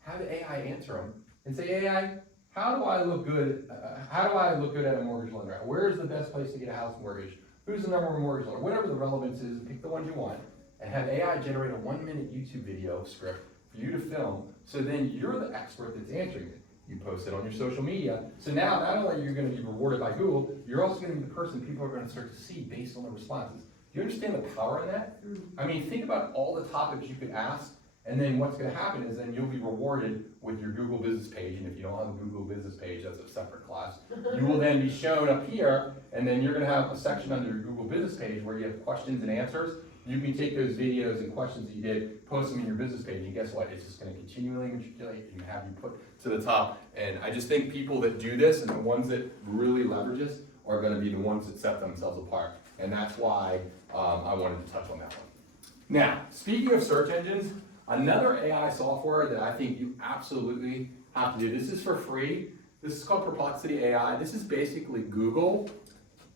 have AI answer them, and say, AI, how do I look good at a mortgage lender? Where is the best place to get a house mortgage? Who's the number one mortgage lender? Whatever the relevance is, pick the ones you want, and have AI generate a 1-minute YouTube video script for you to film, so then you're the expert that's answering it. You post it on your social media, so now not only are you gonna be rewarded by Google, you're also gonna be the person people are gonna start to see based on the responses. Do you understand the power in that? I mean, think about all the topics you could ask, and then what's gonna happen is then you'll be rewarded with your Google business page, and if you don't have a Google business page, that's a separate class. You will then be shown up here, and then you're gonna have a section under your Google business page where you have questions and answers. you can take those videos and questions that you did, post them in your business page, and guess what? It's just gonna continually matriculate and have you put to the top. And I just think people that do this and the ones that really leverage this are gonna be the ones that set themselves apart. And that's why I wanted to touch on that one. Now, speaking of search engines, another AI software that I think you absolutely have to do, this is for free. This is called Perplexity AI. This is basically Google,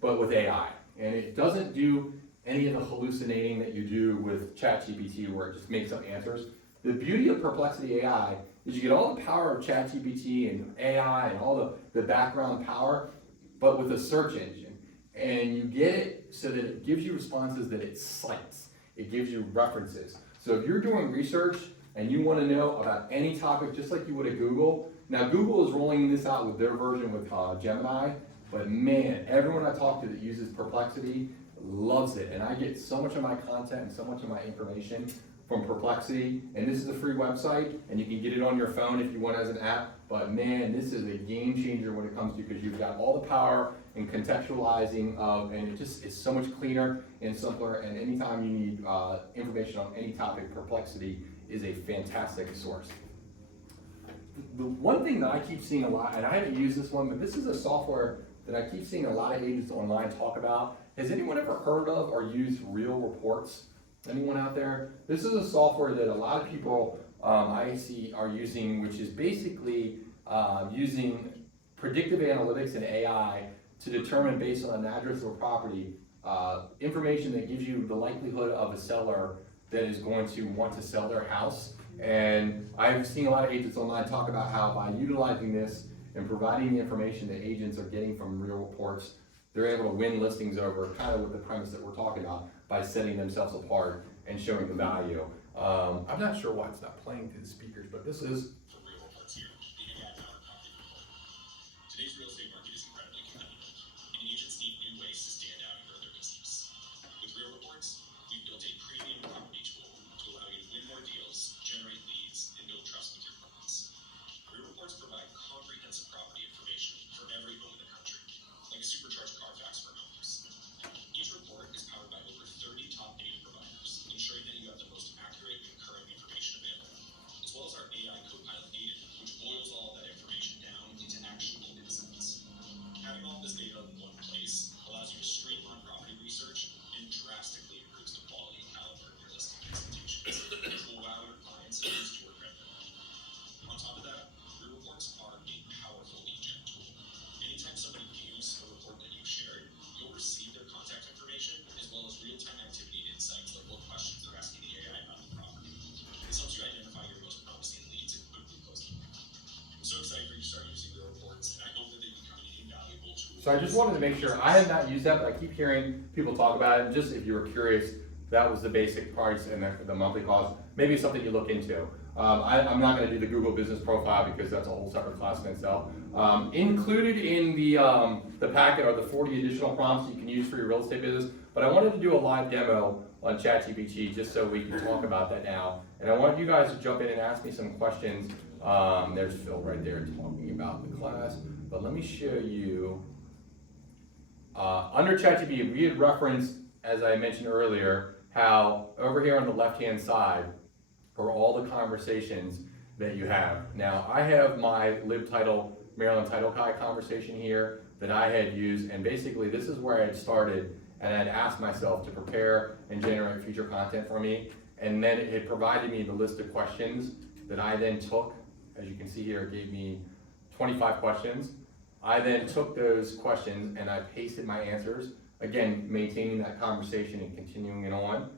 but with AI. And it doesn't do any of the hallucinating that you do with ChatGPT where it just makes up answers. The beauty of Perplexity AI is you get all the power of ChatGPT and AI and all the background power, but with a search engine. And you get it so that it gives you responses that it cites. It gives you references. So if you're doing research and you want to know about any topic, just like you would at Google. Now Google is rolling this out with their version with Gemini, but man, everyone I talk to that uses Perplexity loves it. And I get so much of my content and so much of my information from Perplexity. And this is a free website, and you can get it on your phone if you want as an app. But man, this is a game changer when it comes to, because you've got all the power and contextualizing of, and it just is so much cleaner and simpler. And anytime you need information on any topic, Perplexity is a fantastic source. The one thing that I keep seeing a lot, and I haven't used this one, but this is a software that I keep seeing a lot of agents online talk about. Has anyone ever heard of or used Real Reports? Anyone out there? This is a software that a lot of people I see are using, which is basically using predictive analytics and AI to determine, based on an address of a property, information that gives you the likelihood of a seller that is going to want to sell their house. And I've seen a lot of agents online talk about how by utilizing this and providing the information that agents are getting from Real Reports, they're able to win listings over, kind of with the premise that we're talking about, by setting themselves apart and showing the value. I'm not sure why it's not playing through the speakers, but this is. For Real Reports here, the AI-powered property report. Today's real estate market is incredibly competitive, and agents need new ways to stand out and grow their business. With Real Reports, we've built a premium property tool to allow you to win more deals, generate leads, and build trust with your clients. Real Reports provide comprehensive property information for every home in the country, like a supercharged Carfax for owners. Each report is powered by over 30 top data providers, ensuring that you have the most accurate and current information available, as well as our AI Copilot agent, which boils all that information down into actionable insights. Having all this data in one place allows you to streamline property research and drastically improves the quality and caliber of your listing presentations, which will wow your clients and boost your credibility. On top of that, Real Reports are a powerful lead gen tool. Anytime somebody views a report that you've shared, you'll receive their contact information as well as real-time activity and insights, like what questions they're asking the AI about the property. This helps you identify your most promising leads and quickly close them. I'm so excited for you to start using Real Reports, and I hope that they become an invaluable tool. So I just wanted to make sure, I have not used that, but I keep hearing people talk about it. And just if you were curious, that was the basic price and the monthly cost. Maybe it's something you look into. I'm not going to do the Google business profile because that's a whole separate class in itself. Included in the packet are the 40 additional prompts you can use for your real estate business. But I wanted to do a live demo on ChatGPT just so we can talk about that now. And I want you guys to jump in and ask me some questions. There's Phil right there talking about the class. But let me show you. Under ChatGPT, we had referenced, as I mentioned earlier, how over here on the left-hand side are all the conversations that you have. Now, I have my LibTitle, Maryland Title Guy conversation here that I had used, and basically this is where I had started, and I'd asked myself to prepare and generate future content for me, and then it had provided me the list of questions that I then took. As you can see here, it gave me 25 questions. I then took those questions and I pasted my answers, again, maintaining that conversation and continuing it on.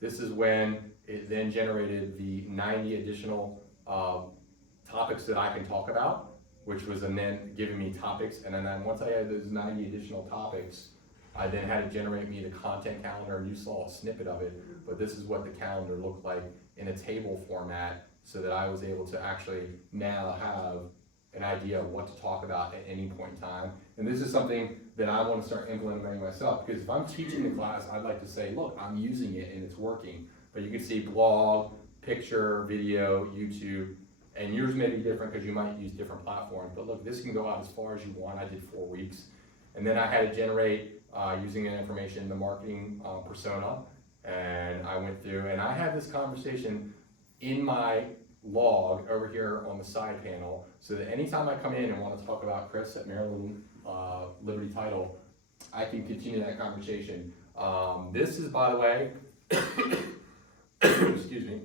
This is when it then generated the 90 additional topics that I can talk about, which was, and then giving me topics. And then once I had those 90 additional topics, I then had to generate me the content calendar, and you saw a snippet of it, but this is what the calendar looked like in a table format, so that I was able to actually now have an idea of what to talk about at any point in time. And this is something that I want to start implementing myself, because if I'm teaching the class, I'd like to say, look, I'm using it and it's working. But you can see blog, picture, video, YouTube, and yours may be different because you might use different platforms. But look, this can go out as far as you want. I did 4 weeks. And then I had to generate, using that information, the marketing persona. And I went through, and I had this conversation in my log over here on the side panel, so that anytime I come in and want to talk about Chris at Maryland Liberty Title, I can continue that conversation. This is, by the way, excuse me,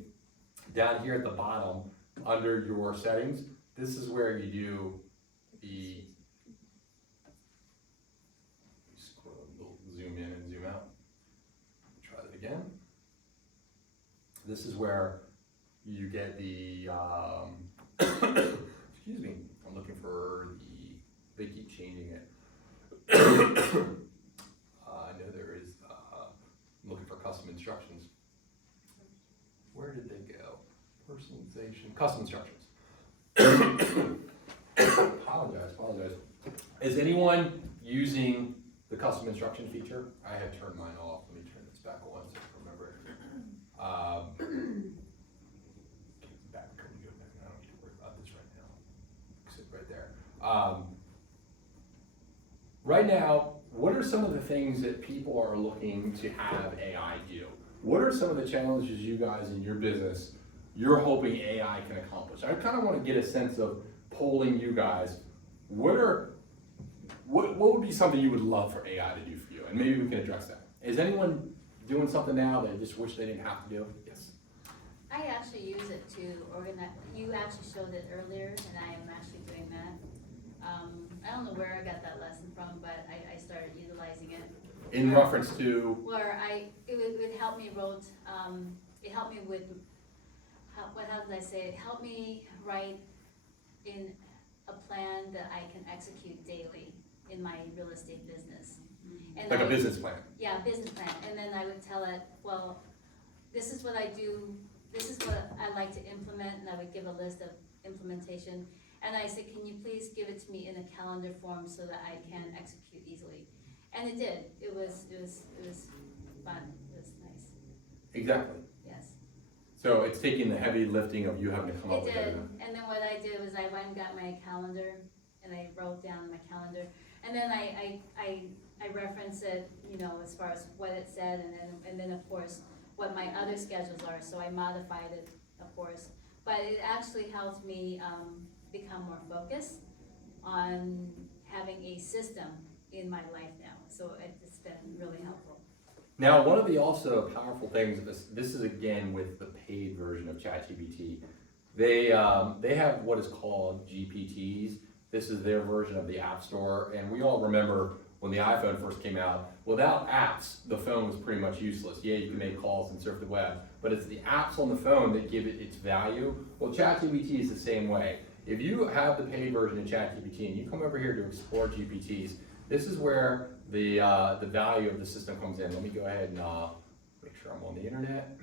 down here at the bottom, under your settings, this is where you do the, zoom in and zoom out. Try that again. This is where you get the, excuse me, I'm looking for they keep changing it. I know there is, I'm looking for custom instructions. Where did they go? Personalization, custom instructions. Apologize. Is anyone using the custom instruction feature? I had turned mine off. Let me turn this back on so I can remember it. Back, I don't need to worry about this right now. Sit right there. Right now, what are some of the things that people are looking to have AI do? What are some of the challenges you guys in your business you're hoping AI can accomplish? I kind of want to get a sense of polling you guys. What would be something you would love for AI to do for you? And maybe we can address that. Is anyone doing something now that they just wish they didn't have to do? Yes. I actually use it to organize, you actually showed it earlier, and I am actually doing that. I don't know where I got that lesson from, but I started utilizing it. In reference to? Where it would help me it helped me with, how did I say it? Helped me write in a plan that I can execute daily in my real estate business. And Like a business plan? Yeah, business plan. And then I would tell it, well, this is what I do, this is what I like to implement, and I would give a list of implementation. And I said, can you please give it to me in a calendar form so that I can execute easily? And it did. It was fun. It was nice. Exactly. Yes. So it's taking the heavy lifting of you having to come up It with did. everything. And then what I did was I went and got my calendar, and I wrote down my calendar. And then I referenced it, you know, as far as what it said, and then of course what my other schedules are. So I modified it, of course. But it actually helped me become more focused on having a system in my life now. So it's been really helpful. Now, one of the also powerful things, this is again with the paid version of ChatGPT. They have what is called GPTs. This is their version of the App Store, and we all remember when the iPhone first came out, without apps, the phone was pretty much useless. Yeah, you can make calls and surf the web, but it's the apps on the phone that give it its value. Well, ChatGPT is the same way. If you have the paid version of ChatGPT and you come over here to explore GPTs, this is where the value of the system comes in. Let me go ahead and make sure I'm on the internet.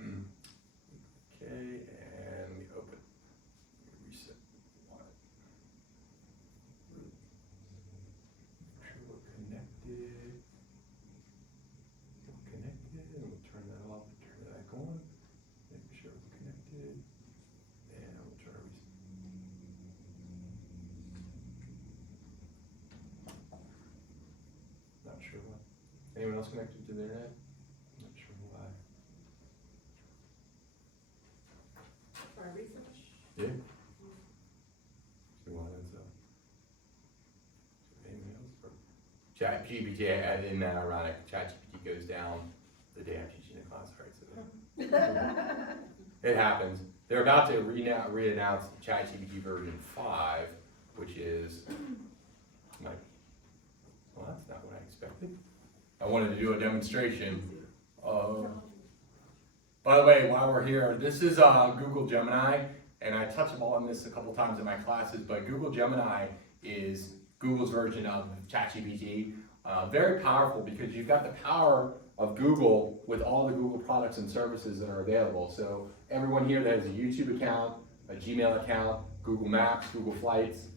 Okay, and let me open. Let me reset. Make sure we're connected. We're connected, and we'll turn that off and turn it back on. Make sure we're connected. And we'll try to reset. Not sure why. Anyone else connected to the internet? Not sure why. For a refresh? Yeah. See why that's up. Anyone else? ChatGPT, isn't that ironic? ChatGPT goes down the day I'm teaching the class, right? So it happens. They're about to re-announce ChatGPT version 5, which is like, well, that's not what I expected. I wanted to do a demonstration of, by the way, while we're here, this is Google Gemini, and I touched on this a couple times in my classes, but Google Gemini is Google's version of ChatGPT. Very powerful because you've got the power of Google with all the Google products and services that are available. So everyone here that has a YouTube account, a Gmail account, Google Maps, Google Flights,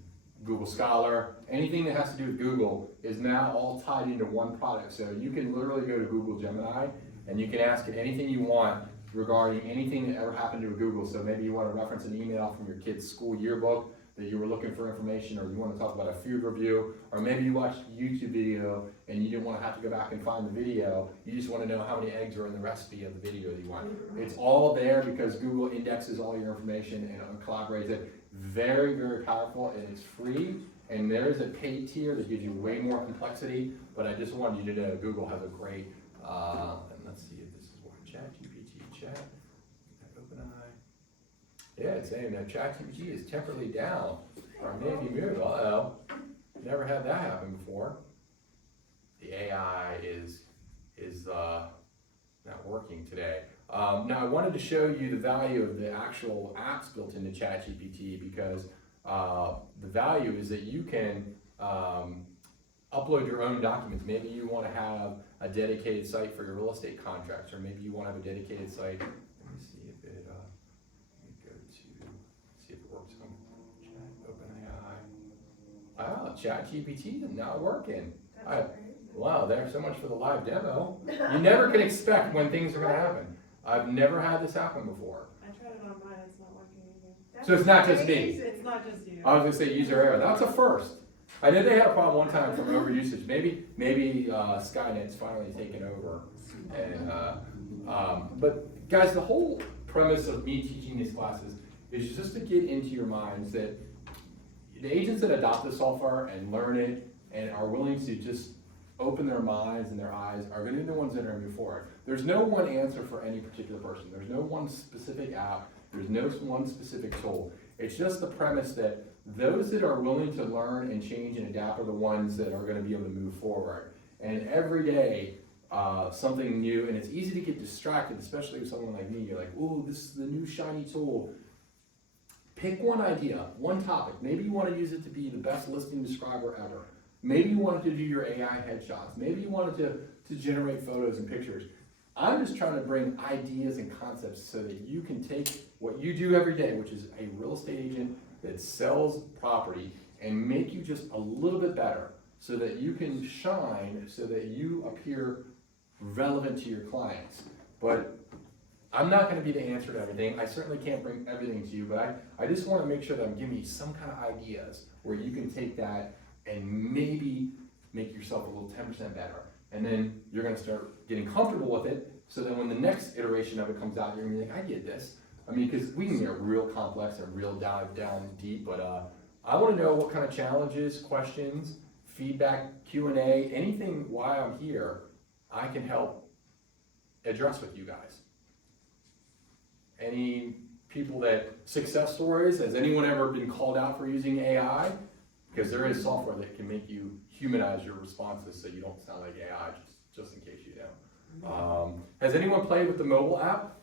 Google Scholar, anything that has to do with Google is now all tied into one product. So you can literally go to Google Gemini and you can ask it anything you want regarding anything that ever happened to Google. So maybe you want to reference an email from your kid's school yearbook that you were looking for information, or you want to talk about a food review, or maybe you watched a YouTube video and you didn't want to have to go back and find the video, you just want to know how many eggs are in the recipe of the video that you want. It's all there because Google indexes all your information and collaborates it. Very, very powerful, and it's free. And there's a paid tier that gives you way more complexity, but I just wanted you to know Google has a great, and let's see if this is what, ChatGPT, OpenAI. Yeah, it's saying that ChatGPT is temporarily down, or maybe moved, never had that happen before. The AI is not working today. Now I wanted to show you the value of the actual apps built into ChatGPT, because the value is that you can upload your own documents. Maybe you want to have a dedicated site for your real estate contracts, or maybe you want to have a dedicated site. Let me see if it, let me go to, see if it works on OpenAI. ChatGPT is not working. Wow, there's so much for the live demo. You never can expect when things are going to happen. I've never had this happen before. I tried it on mine, it's not working either. So it's not just me. It's not just you. I was gonna say user error. That's a first. I know they had a problem one time from overusage. Maybe Skynet's finally taken over. And but guys, the whole premise of me teaching these classes is just to get into your minds that the agents that adopt the software and learn it and are willing to just open their minds and their eyes are going to be the ones that are going to move forward. There's no one answer for any particular person. There's no one specific app. There's no one specific tool. It's just the premise that those that are willing to learn and change and adapt are the ones that are going to be able to move forward. And every day, something new, and it's easy to get distracted, especially with someone like me. You're like, ooh, this is the new shiny tool. Pick one idea, one topic. Maybe you want to use it to be the best listing describer ever. Maybe you wanted to do your AI headshots. Maybe you wanted to generate photos and pictures. I'm just trying to bring ideas and concepts so that you can take what you do every day, which is a real estate agent that sells property, and make you just a little bit better so that you can shine, so that you appear relevant to your clients. But I'm not going to be the answer to everything. I certainly can't bring everything to you, but I just want to make sure that I'm giving you some kind of ideas where you can take that and maybe make yourself a little 10% better. And then you're going to start getting comfortable with it, so that when the next iteration of it comes out, you're going to be like, I get this. I mean, because we can get real complex and real down deep, but I want to know what kind of challenges, questions, feedback, Q&A, anything while I'm here, I can help address with you guys. Any people that, success stories, has anyone ever been called out for using AI? Because there is software that can make you humanize your responses so you don't sound like AI, just in case you know. Has anyone played with the mobile app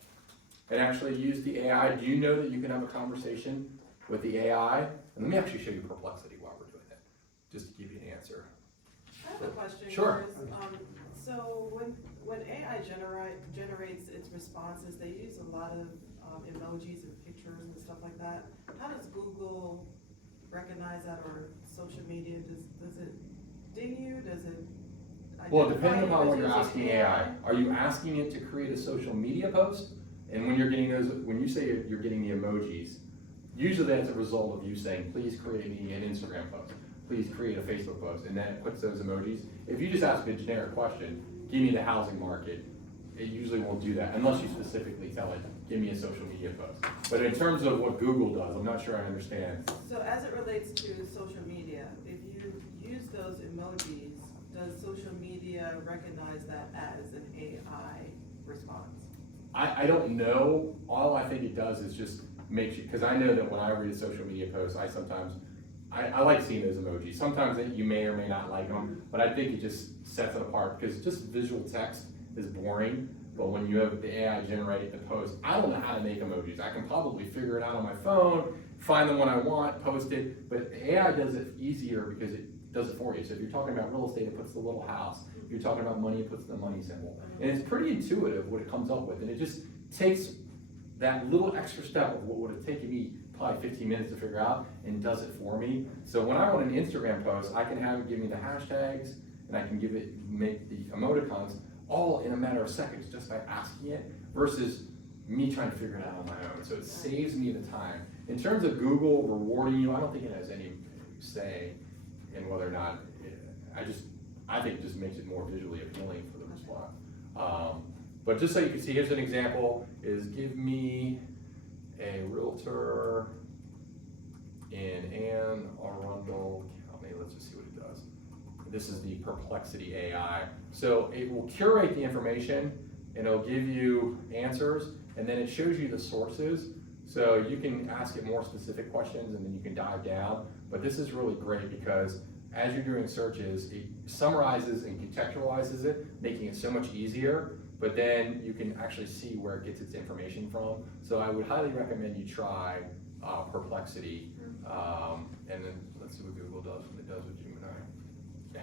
and actually used the AI? Do you know that you can have a conversation with the AI? And let me actually show you Perplexity while we're doing it, just to give you an answer. I have a question. Sure. Chris. So when AI generates its responses, they use a lot of emojis and pictures and stuff like that. How does Google recognize that, or social media? Does it ding you? Does it? Well, depending upon what you're asking AI, are you asking it to create a social media post? And when you're getting those, when you say you're getting the emojis, usually that's a result of you saying, please create me an Instagram post, please create a Facebook post, and then it puts those emojis. If you just ask a generic question, give me the housing market, it usually won't do that unless you specifically tell it, give me a social media post. But in terms of what Google does, I'm not sure I understand. So as it relates to social media, if you use those emojis, does social media recognize that as an AI response? I don't know. All I think it does is just make you, because I know that when I read a social media post, I like seeing those emojis. Sometimes you may or may not like them, but I think it just sets it apart, because just visual text is boring. But when you have the AI generate the post, I don't know how to make emojis. I can probably figure it out on my phone, find the one I want, post it, but AI does it easier because it does it for you. So if you're talking about real estate, it puts the little house. If you're talking about money, it puts the money symbol. And it's pretty intuitive what it comes up with, and it just takes that little extra step of what would have taken me probably 15 minutes to figure out, and does it for me. So when I want an Instagram post, I can have it give me the hashtags, and I can give it, make the emoticons, all in a matter of seconds just by asking it, versus me trying to figure it out on my own. So it saves me the time. In terms of Google rewarding you, I don't think it has any say in whether or not, I think it just makes it more visually appealing for the response. But just so you can see, here's an example, is give me a realtor in Anne Arundel County. Let's just see what it does. This is the Perplexity AI. So it will curate the information and it'll give you answers, and then it shows you the sources. So you can ask it more specific questions and then you can dive down. But this is really great because as you're doing searches, it summarizes and contextualizes it, making it so much easier, but then you can actually see where it gets its information from. So I would highly recommend you try Perplexity, and then let's see what Google does when it does with Gemini. Yeah,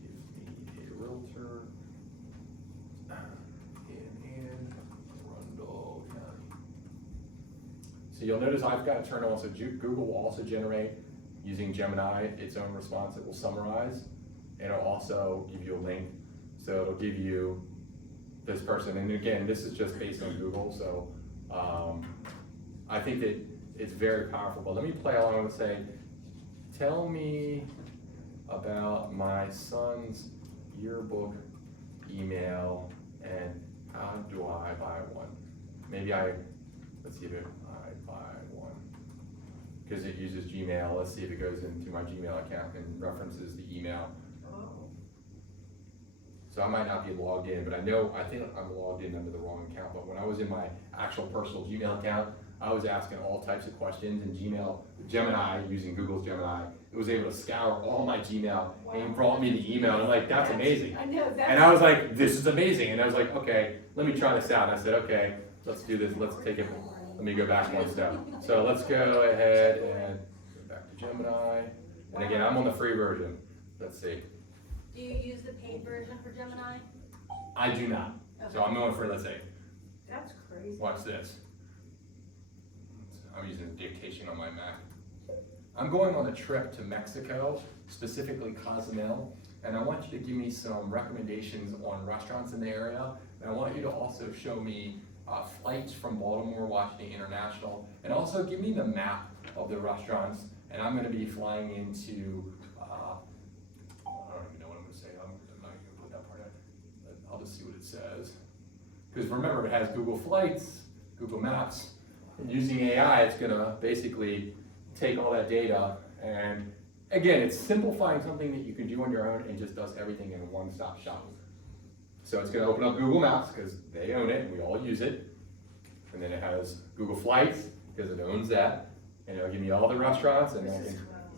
give me a realtor in Anne Arundel County. So you'll notice I've got to turn on, so Google will also generate, using Gemini, its own response. It will summarize, and it'll also give you a link. So it'll give you this person, and again, this is just based on Google, so I think that it's very powerful. But let me play along and say, tell me about my son's yearbook email and how do I buy one? Maybe let's see if I buy one. Because it uses Gmail. Let's see if it goes into my Gmail account and references the email. So I might not be logged in, but I think I'm logged in under the wrong account. But when I was in my actual personal Gmail account, I was asking all types of questions, and Gemini, using Google's Gemini, it was able to scour all my Gmail and brought me the email. And I'm like, that's amazing. I know, And I was like, this is amazing. And I was like, okay, let me try this out. And I said, okay, let's do this. Let's take it. Let me go back one step. So let's go ahead and go back to Gemini. And again, I'm on the free version. Let's see. Do you use the paid version for Gemini? I do not. So I'm going for, let's say, That's crazy. watch this. I'm using dictation on my Mac. I'm going on a trip to Mexico, specifically Cozumel, and I want you to give me some recommendations on restaurants in the area. And I want you to also show me flights from Baltimore, Washington International, and also give me the map of the restaurants. And I'm gonna be flying into, I don't even know what I'm gonna say. I'm not gonna put that part in. I'll just see what it says. Because remember, it has Google Flights, Google Maps. And using AI, it's gonna basically take all that data, and again, it's simplifying something that you can do on your own and just does everything in a one-stop shop. So it's gonna open up Google Maps, because they own it, and we all use it. And then it has Google Flights, because it owns that, and it'll give me all the restaurants, and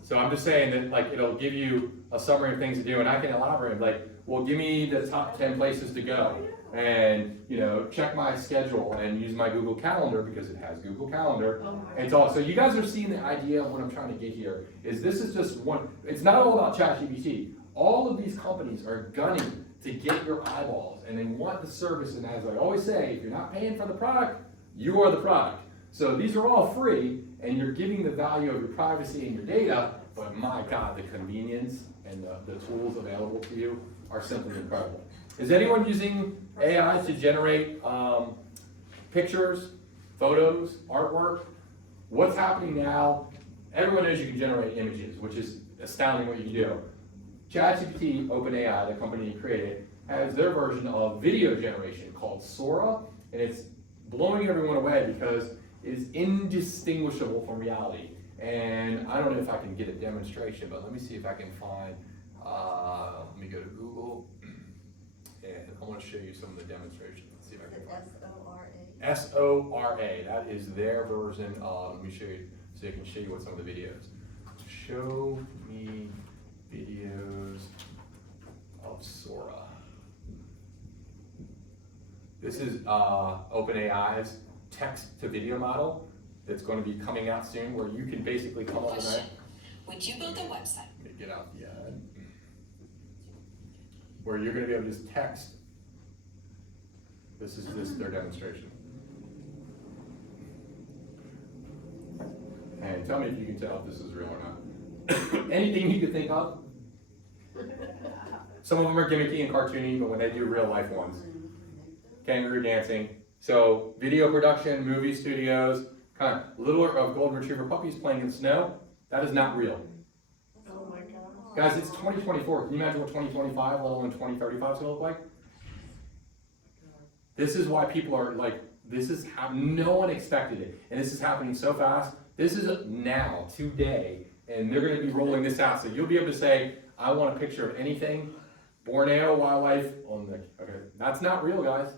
so I'm just saying that, like, it'll give you a summary of things to do, and I can elaborate, like, well, give me the top 10 places to go, and, you know, check my schedule, and use my Google Calendar, because it has Google Calendar. It's all, so you guys are seeing the idea of what I'm trying to get here, is this is just one, it's not all about ChatGPT. All of these companies are gunning to get your eyeballs, and they want the service, and as I always say, if you're not paying for the product, you are the product. So these are all free, and you're giving the value of your privacy and your data, but my God, the convenience and the tools available to you are simply incredible. Is anyone using AI to generate pictures, photos, artwork? What's happening now? Everyone knows you can generate images, which is astounding what you can do. ChatGPT, OpenAI, the company you created, has their version of video generation called Sora, and it's blowing everyone away because it is indistinguishable from reality. And I don't know if I can get a demonstration, but let me see if I can find, let me go to Google, and I want to show you some of the demonstrations. Let's see if I can find S-O-R-A? S-O-R-A, that is their version of, let me show you, so I can show you what some of the videos. Show me videos of Sora. This is OpenAI's text-to-video model that's going to be coming out soon, where you can basically come up with that. Would you build a website? Let me get out the ad. Where you're going to be able to just text. This is their demonstration. And tell me if you can tell if this is real or not. Anything you could think of. Some of them are gimmicky and cartoony, but when they do real life ones. Kangaroo dancing. So video production, movie studios, kind of littler of golden retriever puppies playing in snow. That is not real. Oh my God. Guys, it's 2024. Can you imagine what 2025, let alone 2035 is gonna look like? This is why people are like, this is how, no one expected it. And this is happening so fast. This is now, today, and they're gonna be rolling this out. So you'll be able to say, I want a picture of anything, Borneo wildlife on the, okay, that's not real, guys.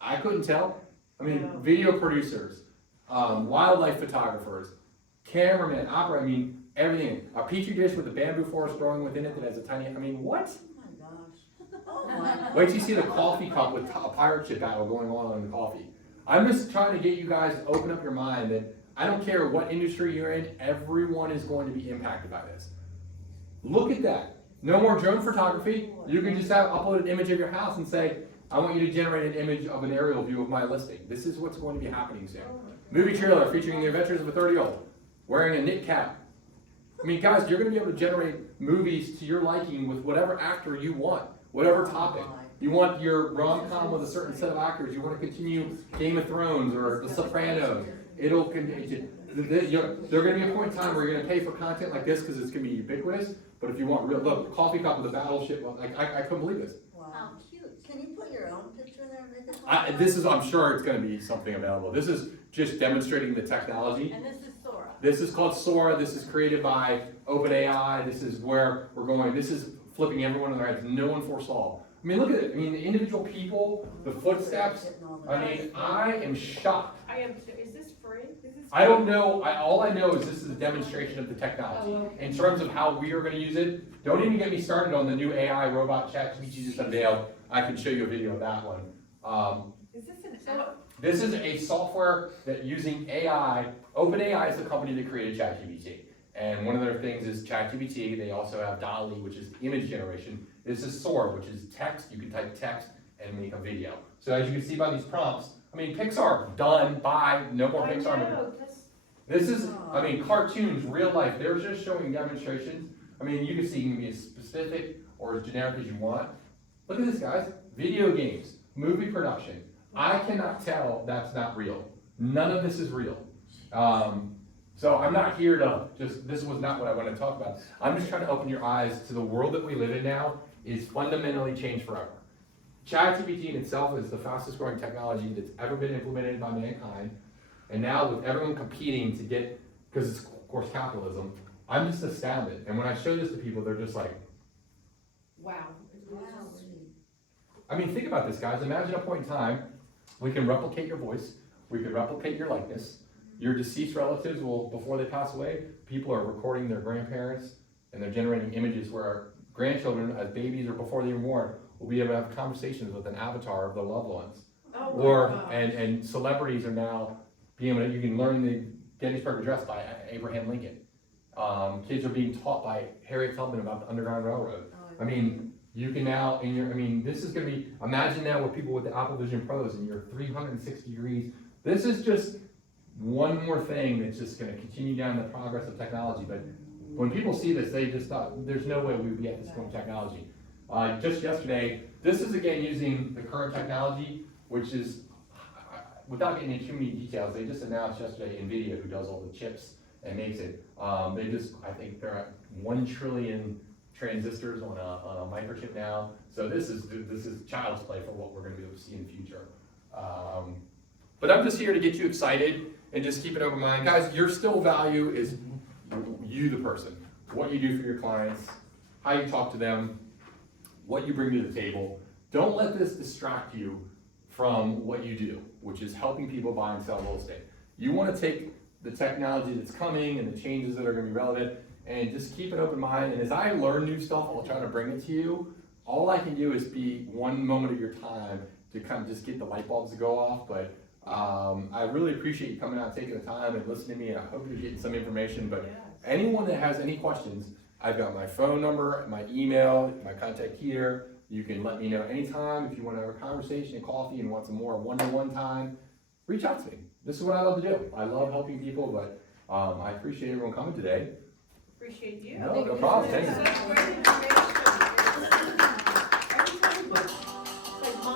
I couldn't tell. I mean, No. video producers, wildlife photographers, cameramen, opera, I mean, everything. A petri dish with a bamboo forest growing within it that has a tiny, I mean, what? Oh my gosh. Oh my gosh. Wait till you see the coffee cup with a pirate ship battle going on the coffee. I'm just trying to get you guys to open up your mind that I don't care what industry you're in, everyone is going to be impacted by this. Look at that. No more drone photography. You can just upload an image of your house and say, I want you to generate an image of an aerial view of my listing. This is what's going to be happening soon. Movie trailer featuring the adventures of a 30-year-old wearing a knit cap. I mean, guys, you're going to be able to generate movies to your liking with whatever actor you want, whatever topic. You want your rom-com with a certain set of actors. You want to continue Game of Thrones or The Sopranos. It'll continue. There's going to be a point in time where you're going to pay for content like this because it's going to be ubiquitous. But if you want real, look, coffee cup with a battleship, like I couldn't believe this. Wow. How cute. Can you put your own picture there and make it? This is, I'm sure it's going to be something available. This is just demonstrating the technology. And this is Sora. This is called Sora. This is created by OpenAI. This is where we're going. This is flipping everyone on their heads. No one foresaw. I mean, look at it. I mean, the individual people, the footsteps. I mean, I am shocked. I am too. Is this free? I don't know. All I know is this is a demonstration of the technology. Oh, okay. In terms of how we are going to use it, don't even get me started on the new AI robot ChatGPT just unveiled. I can show you a video of that one. Is this an app? This is a software that using AI, OpenAI is the company that created ChatGPT. And one of their things is ChatGPT. They also have DALL-E, which is image generation. This is Sora, which is text. You can type text and make a video. So as you can see by these prompts, I mean, Pixar, done, bye, no more Pixar. know. This is, I mean, cartoons, real life. They're just showing demonstrations. I mean, you can see you can be as specific or as generic as you want. Look at this, guys. Video games, movie production. I cannot tell that's not real. None of this is real. So I'm not here to just, this was not what I want to talk about. I'm just trying to open your eyes to the world that we live in now is fundamentally changed forever. ChatGPT in itself is the fastest growing technology that's ever been implemented by mankind. And now with everyone competing to get, because it's of course capitalism, I'm just astounded. And when I show this to people, they're just like, Wow. Wow. I mean, think about this, guys. Imagine a point in time, we can replicate your voice, we can replicate your likeness. Your deceased relatives will, before they pass away, people are recording their grandparents and they're generating images where our grandchildren, as babies or before they were born, will be able to have conversations with an avatar of their loved ones. Oh Or, my gosh. and celebrities are now being able to, you can learn the Gettysburg Address by Abraham Lincoln. Kids are being taught by Harriet Tubman about the Underground Railroad. I mean, you can now, in your, I mean, this is gonna be, imagine now with people with the Apple Vision Pros and your 360 degrees. This is just one more thing that's just gonna continue down the progress of technology. But when people see this, they just thought, there's no way we would be at this point in technology. Just yesterday, this is again using the current technology, which is, without getting into too many details, they just announced yesterday NVIDIA, who does all the chips and makes it. They just, I think they're at 1 trillion transistors on a microchip now. So this is child's play for what we're gonna be able to see in the future. But I'm just here to get you excited and just keep an open mind. Guys, your still value is you, the person, what you do for your clients, how you talk to them, what you bring to the table. Don't let this distract you from what you do, which is helping people buy and sell real estate. You want to take the technology that's coming and the changes that are going to be relevant and just keep an open mind. And as I learn new stuff, I'll try to bring it to you. All I can do is be one moment of your time to kind of just get the light bulbs to go off. But I really appreciate you coming out, taking the time and listening to me. And I hope you're getting some information. But anyone that has any questions, I've got my phone number, my email, my contact here. You can let me know anytime if you want to have a conversation, a coffee, and want some more one-to-one time. Reach out to me. This is what I love to do. I love helping people, but I appreciate everyone coming today. Appreciate you. No problem. Thank you. Such great information.